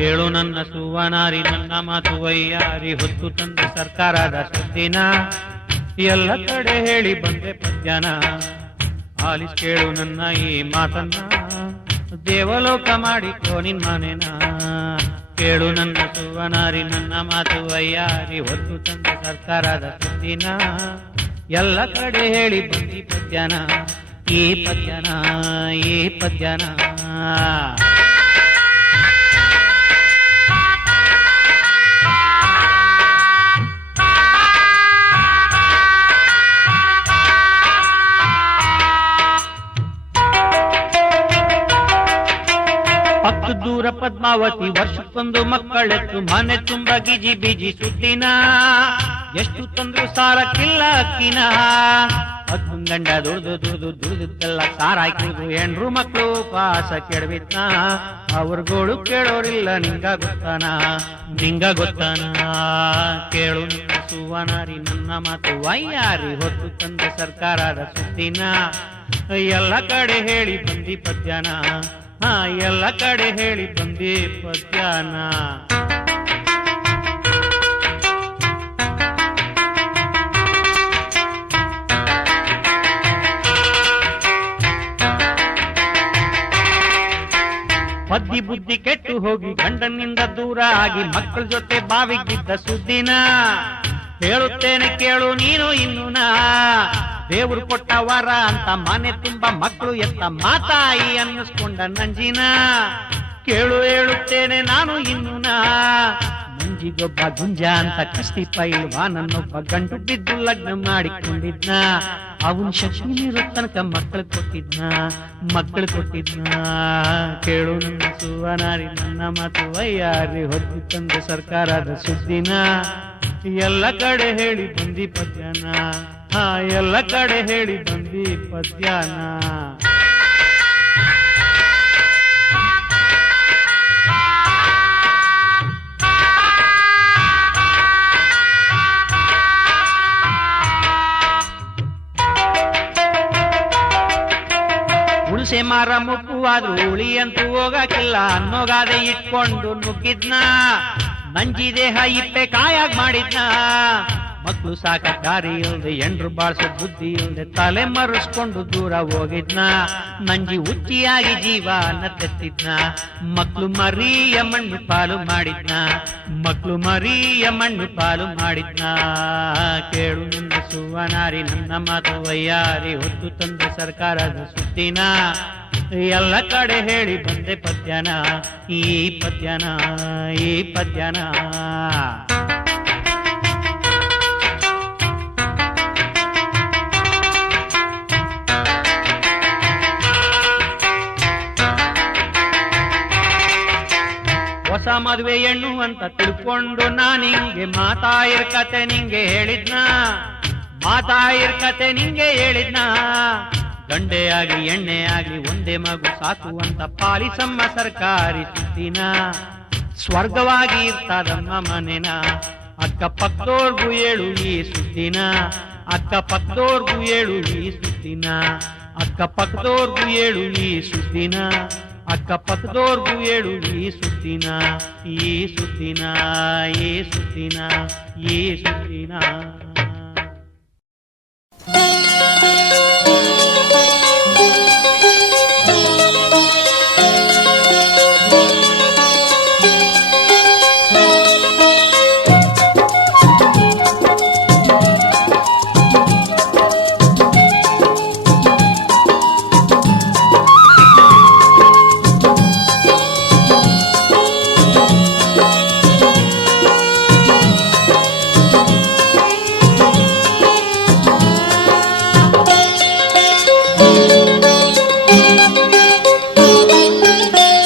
ಕೇಳು ನನ್ನ ಸುವನಾರಿ, ನನ್ನ ಮಾತು ವೈಯಾರಿ, ಹೊತ್ತು ತಂದ ಸರ್ಕಾರದ ಸುದ್ದಿನ ಎಲ್ಲ ಕಡೆ ಹೇಳಿ ಬಂದೆ ಪದ್ಯನ. ಆಲಿಸ್ ಕೇಳು ನನ್ನ ಈ ಮಾತನ್ನ, ದೇವಲೋಕ ಮಾಡಿಕೋ ನಿನ್ಮನೆನ. ಕೇಳು ನನ್ನ ಸುವನಾರಿ, ನನ್ನ ಮಾತು ವೈಯಾರಿ, ಹೊತ್ತು ತಂದ ಸರ್ಕಾರದ ಸುದ್ದಿನ ಎಲ್ಲ ಕಡೆ ಹೇಳಿ ಬಂದಿ ಪದ್ಯನ, ಈ ಪದ್ಯನ, ಈ ಪದ್ಯನ. ಹತ್ತು ದೂರ ಪದ್ಮಾವತಿ, ವರ್ಷಕ್ಕೊಂದು ಮಕ್ಕಳೆತ್ತು, ಮನೆ ತುಂಬ ಗಿಜಿ ಬಿಜಿ ಸುದ್ದಿನ. ಎಷ್ಟು ತಂದ್ರು ಸಾರಕ್ಕಿಲ್ಲ ಅಕ್ಕಿನ, ಹತ್ತು ಗಂಡ ದುಡ್ದೆಲ್ಲ ಸಾರಾಯ್ ಕುಡ್ದು ಹೆಣ್ರು ಮಕ್ಕಳು ಪಾಸ ಕೆಡವಿದ್ನ ಅವ್ರಗೋಳು ಕೇಳೋರಿಲ್ಲ ನಿಂಗ ಗೊತ್ತಾನ ಕೇಳು ನಿನ್ನ ಸುವನಾರಿ ನನ್ನ ಮಾತು ವೈಯಾರಿ ಹೊತ್ತು ತಂದ ಸರ್ಕಾರದ ಸುದ್ದಿನ ಎಲ್ಲ ಕಡೆ ಹೇಳಿ ಬಂದಿ ಪದ್ಯನ ಎಲ್ಲ ಕಡೆ ಹೇಳಿ ಬಂದಿ ಪದ್ಯನ ಮದ್ದಿ ಬುದ್ಧಿ ಕೆಟ್ಟು ಹೋಗಿ ಗಂಡನಿಂದ ದೂರ ಆಗಿ ಮಕ್ಕಳ ಜೊತೆ ಬಾವಿಗಿದ್ದ ಸುದ್ದಿನ ಹೇಳುತ್ತೇನೆ ಕೇಳು ನೀನು ಇನ್ನುನಾ ದೇವ್ರು ಕೊಟ್ಟ ವರ ಅಂತ ಮನೆ ತುಂಬಾ ಮಕ್ಕಳು ಎತ್ತ ಮಾತಾಯಿ ಅನ್ನಿಸ್ಕೊಂಡ ನಂಜಿನ ಕೇಳು ಹೇಳುತ್ತೇನೆ ನಾನು ಇನ್ನುನಾ ಮಂಜಿಗೊಬ್ಬ ಗುಂಜ ಅಂತ ಕಸ್ತಿ ಪೈಲ್ವಾನನ್ನೊಬ್ಬ ಗಂಟು ಬಿದ್ದು ಲಗ್ನ ಮಾಡಿಕೊಂಡಿದ್ನ ಅವನ್ ಶಕ್ತಿ ನೀರು ತನಕ ಮಕ್ಕಳು ಕೊಟ್ಟಿದ್ನ ಕೇಳು ನನ್ನ ಸುವನಾರಿ ನನ್ನ ಮಾತು ವೈಯಾರಿ ಹೊತ್ತು ತಂದ ಸರ್ಕಾರದ ಸುದ್ದಿನ ಎಲ್ಲ ಕಡೆ ಹೇಳಿ ಬಂದಿ ಪದ್ಯನ ಎಲ್ಲ ಕಡೆ ಹೇಳಿ ಬಂದಿ ಪದ್ಯನ ಹುಣಸೆ ಮಾರ ಮುಪ್ಪುವಾದ್ರೂ ಹುಳಿ ಅಂತೂ ಹೋಗಕ್ಕಿಲ್ಲ ಅನ್ನೋಗಾದೆ ಇಟ್ಕೊಂಡು ನುಗ್ಗಿದ್ನ ನಂಜಿ ದೇಹ ಇಪ್ಪೆ ಕಾಯಾಗ್ ಮಾಡಿದ್ನ ಮಕ್ಕಳು ಸಾಕ ದಾರಿ ಇಲ್ದೆ ಎಂಡ್ರು ಬಾಳ್ಸೋ ಬುದ್ಧಿ ಇಲ್ದೆ ತಲೆ ಮರೆಸ್ಕೊಂಡು ದೂರ ಹೋಗಿದ್ನ ನಂಜಿ ಹುಚ್ಚಿಯಾಗಿ ಜೀವನ ತೆತ್ತಿದ್ನ ಮಕ್ಕಳು ಮರಿಯ ಮಣ್ಣು ಪಾಲು ಮಾಡಿದ್ನ ಕೇಳು ನನ್ನ ಸುವನಾರಿ ನನ್ನ ಮಾತು ವೈಯಾರಿ ಹೊತ್ತು ತಂದ ಸರ್ಕಾರದ ಸುದ್ದಿನ ಎಲ್ಲ ಕಡೆ ಹೇಳಿ ಬಂದೆ ಪದ್ಯನ ಈ ಪದ್ಯನ ಹೊಸ ಮದುವೆ ಹೆಣ್ಣು ಅಂತ ತಿಳ್ಕೊಂಡು ನಾನಿಂಗೆ ಮಾತಾಯಿರ್ ಕತೆ ನಿಂಗೆ ಹೇಳಿದ್ನ ಗಂಡೆ ಆಗ್ಲಿ ಎಣ್ಣೆ ಆಗ್ಲಿ ಒಂದೇ ಮಗು ಸಾಕು ಅಂತ ಪಾಲಿಸಮ್ಮ ಸರ್ಕಾರಿ ಸುದ್ದಿನ ಸ್ವರ್ಗವಾಗಿ ಇರ್ತದಮ್ಮ ಮನೆನ ಅಕ್ಕಪಕ್ಕದೋರ್ಗು ಹೇಳು ಈ ಸುದ್ದಿನ ಅಕ್ಕಪಕ್ಕದೋರ್ಗು ಹೇಳು ಈ ಸುದ್ದಿನ ಅಕ್ಕಪಕ್ಕದೋರ್ಗು ಹೇಳು ಈ ಸುದ್ದಿನ ಅಕ್ಕಪಕ್ಕದೋರ್ಗು ಹೇಳು ಈ ಸುದ್ದಿನ ಈ ಸುದ್ದಿನ ಈ ಸುದ್ದಿನ ಈ ಸುದ್ದಿನ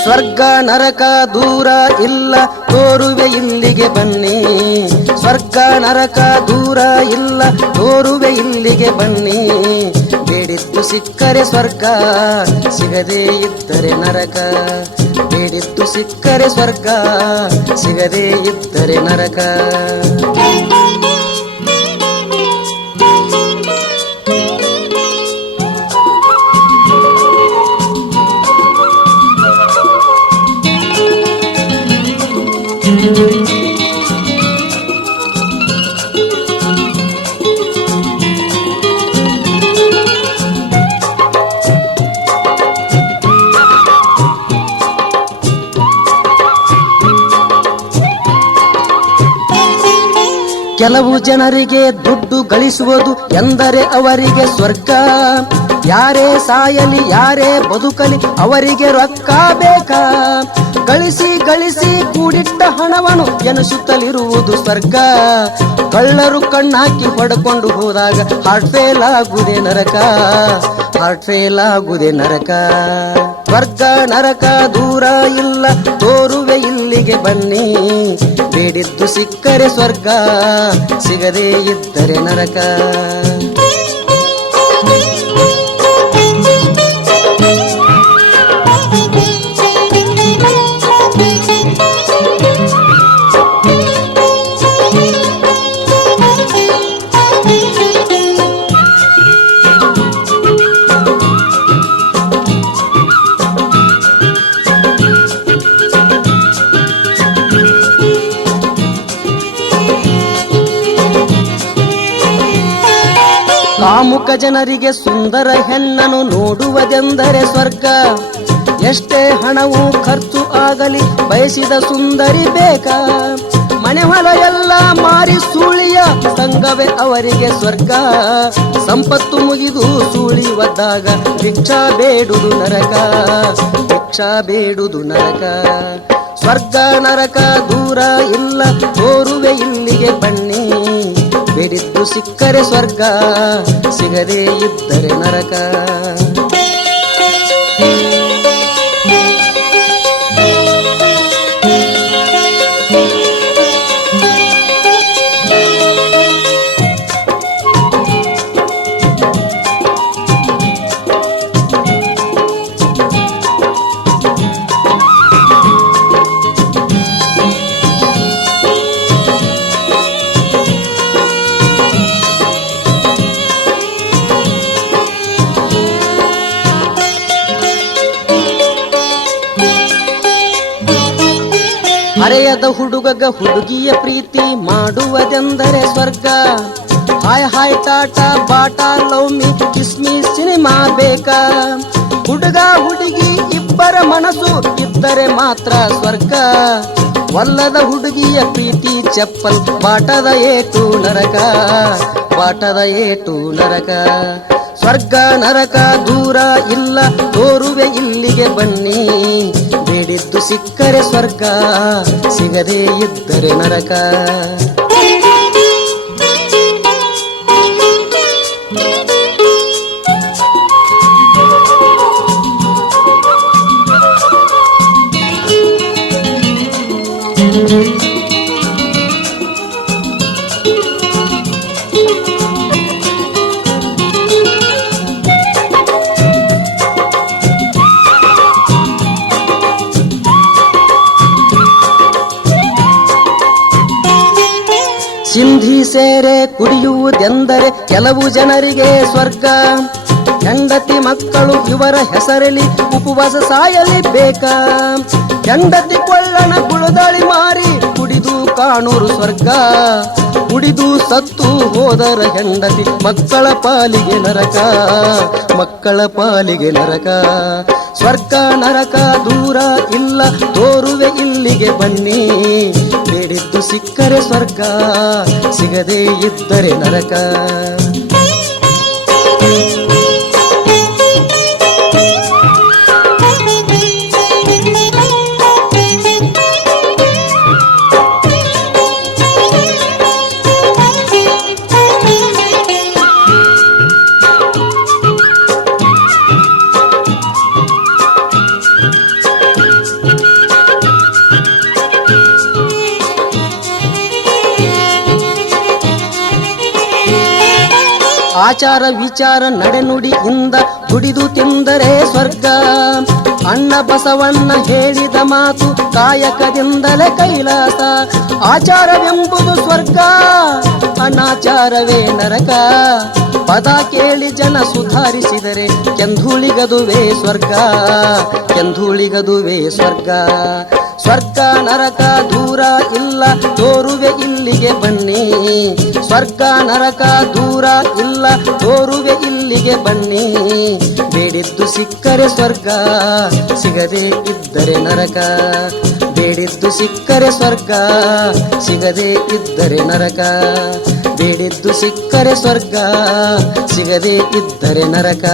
ಸ್ವರ್ಗ ನರಕ ದೂರ ಇಲ್ಲ ತೋರುವೆ ಇಲ್ಲಿಗೆ ಬನ್ನಿ ಸ್ವರ್ಗ ನರಕ ದೂರ ಇಲ್ಲ ತೋರುವೆ ಇಲ್ಲಿಗೆ ಬನ್ನಿ ಬೇಡಿದ್ದು ಸಿಕ್ಕರೆ ಸ್ವರ್ಗ ಸಿಗದೇ ಇದ್ದರೆ ನರಕ ಬೇಡಿದ್ದು ಸಿಕ್ಕರೆ ಸ್ವರ್ಗ ಸಿಗದೇ ಇದ್ದರೆ ನರಕ ಕೆಲವು ಜನರಿಗೆ ದುಡ್ಡು ಗಳಿಸುವುದು ಎಂದರೆ ಅವರಿಗೆ ಸ್ವರ್ಗ ಯಾರೇ ಸಾಯಲಿ ಯಾರೇ ಬದುಕಲಿ ಅವರಿಗೆ ರೊಕ್ಕ ಬೇಕಾ ಗಳಿಸಿ ಗಳಿಸಿ ಕೂಡಿಟ್ಟ ಹಣವನ್ನು ಎನಿಸುತ್ತಲಿರುವುದು ಸ್ವರ್ಗ ಕಳ್ಳರು ಕಣ್ಣಾಕಿ ಹೊಡ್ಕೊಂಡು ಹೋದಾಗ ಹಾರ್ಟ್ ಫೇಲ್ ಆಗುವುದೇ ನರಕ ಹಾರ್ಟ್ ಫೇಲ್ ಆಗುವುದೇ ನರಕ ಸ್ವರ್ಗ ನರಕ ದೂರ ಇಲ್ಲ ತೋರುವೆ ಇಲ್ಲಿಗೆ ಬನ್ನಿ ಬೇಡಿದ್ದು ಸಿಕ್ಕರೆ ಸ್ವರ್ಗ ಸಿಗದೇ ಇದ್ದರೆ ನರಕ ಕಾಮುಕ ಜನರಿಗೆ ಸುಂದರ ಹೆಣ್ಣನು ನೋಡುವುದೆಂದರೆ ಸ್ವರ್ಗ. ಎಷ್ಟೇ ಹಣವು ಖರ್ಚು ಆಗಲಿ ಬಯಸಿದ ಸುಂದರಿ ಬೇಕಾ. ಮನೆ ಹೊಲ ಎಲ್ಲ ಮಾರಿ ಸೂಳಿಯ ಸಂಘವೇ ಅವರಿಗೆ ಸ್ವರ್ಗ. ಸಂಪತ್ತು ಮುಗಿದು ಸೂಳಿ ಒದ್ದಾಗ ಭಿಕ್ಷಾ ಬೇಡುದು ನರಕ, ಭಿಕ್ಷಾ ಬೇಡುದು ನರಕ. ಸ್ವರ್ಗ ನರಕ ದೂರ ಇಲ್ಲ ತೋರುವೆ ಇಲ್ಲಿಗೆ ಬನ್ನಿ. ಬೇಡಿದ್ದು ಸಿಕ್ಕರೆ ಸ್ವರ್ಗ, ಸಿಗದೇ ಇದ್ದರೆ ನರಕ. ಹರೆಯದ ಹುಡುಗಗ ಹುಡುಗಿಯ ಪ್ರೀತಿ ಮಾಡುವುದೆಂದರೆ ಸ್ವರ್ಗ. Hi hi Tata Bata love me ಕಿಸ್ಮಿ cinema ಬೇಕಾ. ಹುಡುಗ ಹುಡುಗಿ ಇಬ್ಬರ ಮನಸ್ಸು ಇದ್ದರೆ ಮಾತ್ರ ಸ್ವರ್ಗ. ಒಲ್ಲದ ಹುಡುಗಿಯ ಪ್ರೀತಿ ಚಪ್ಪಲ್ ಬಾಟದ ಏಟು ನರಕ, ಬಾಟದ ಏಟು ನರಕ. ಸ್ವರ್ಗ ನರಕ ದೂರ ಇಲ್ಲ ತೋರುವೆ ಇಲ್ಲಿಗೆ ಬನ್ನಿ. ಬೇಡಿದ್ದು ಸಿಕ್ಕರೆ ಸ್ವರ್ಗ, ಸಿಗದೇ ಇದ್ದರೆ ನರಕ. ಸಿಂಧಿ ಸೇರೆ ಕುಡಿಯುವುದೆಂದರೆ ಕೆಲವು ಜನರಿಗೆ ಸ್ವರ್ಗ. ಹೆಂಡತಿ ಮಕ್ಕಳು ಇವರ ಹೆಸರಲ್ಲಿ ಉಪವಾಸ ಸಾಯಲಿ ಬೇಕಾ. ಹೆಂಡತಿ ಕೊಳ್ಳಣ ಕುಳದಾಳಿ ಮಾರಿ ಕುಡಿದು ಕಾಣೂರು ಸ್ವರ್ಗ. ಕುಡಿದು ಸತ್ತು ಹೋದರ ಹೆಂಡತಿ ಮಕ್ಕಳ ಪಾಲಿಗೆ ನರಕ, ಮಕ್ಕಳ ಪಾಲಿಗೆ ನರಕ. ಸ್ವರ್ಗ ನರಕ ದೂರ ಇಲ್ಲ ತೋರುವೆ ಇಲ್ಲಿಗೆ ಬನ್ನಿ. ಬೇಡಿದ್ದು ಸಿಕ್ಕರೆ ಸ್ವರ್ಗ, ಸಿಗದೇ ಇದ್ದರೆ ನರಕ. ಆಚಾರ ವಿಚಾರ ನಡೆನುಡಿಯಿಂದ ದುಡಿದು ತಿಂದರೆ ಸ್ವರ್ಗ. ಅಣ್ಣ ಬಸವಣ್ಣ ಹೇಳಿದ ಮಾತು ಕಾಯಕದಿಂದಲೇ ಕೈಲಾಸ. ಆಚಾರವೆಂಬುದು ಸ್ವರ್ಗ, ಅನಾಚಾರವೇ ನರಕ. ಪದ ಕೇಳಿ ಜನ ಸುಧಾರಿಸಿದರೆ ಕೆಂಧೂಳಿಗದುವೆ ಸ್ವರ್ಗ, ಕೆಂಧೂಳಿಗದುವೆ ಸ್ವರ್ಗ. ಸ್ವರ್ಗ ನರಕ ದೂರ ಇಲ್ಲ ತೋರುವೆ ಇಲ್ಲಿಗೆ ಬನ್ನಿ. ಸ್ವರ್ಗ ನರಕ ದೂರ ಇಲ್ಲ ತೋರುವೆ ಇಲ್ಲಿಗೆ ಬನ್ನಿ. ಬೇಡಿದ್ದು ಸಿಕ್ಕರೆ ಸ್ವರ್ಗ, ಸಿಗದೇ ಇದ್ದರೆ ನರಕ. ಬೇಡಿದ್ದು ಸಿಕ್ಕರೆ ಸ್ವರ್ಗ, ಸಿಗದೇ ಇದ್ದರೆ ನರಕ. ಬೇಡಿದ್ದು ಸಿಕ್ಕರೆ ಸ್ವರ್ಗ, ಸಿಗದೇ ಇದ್ದರೆ ನರಕ.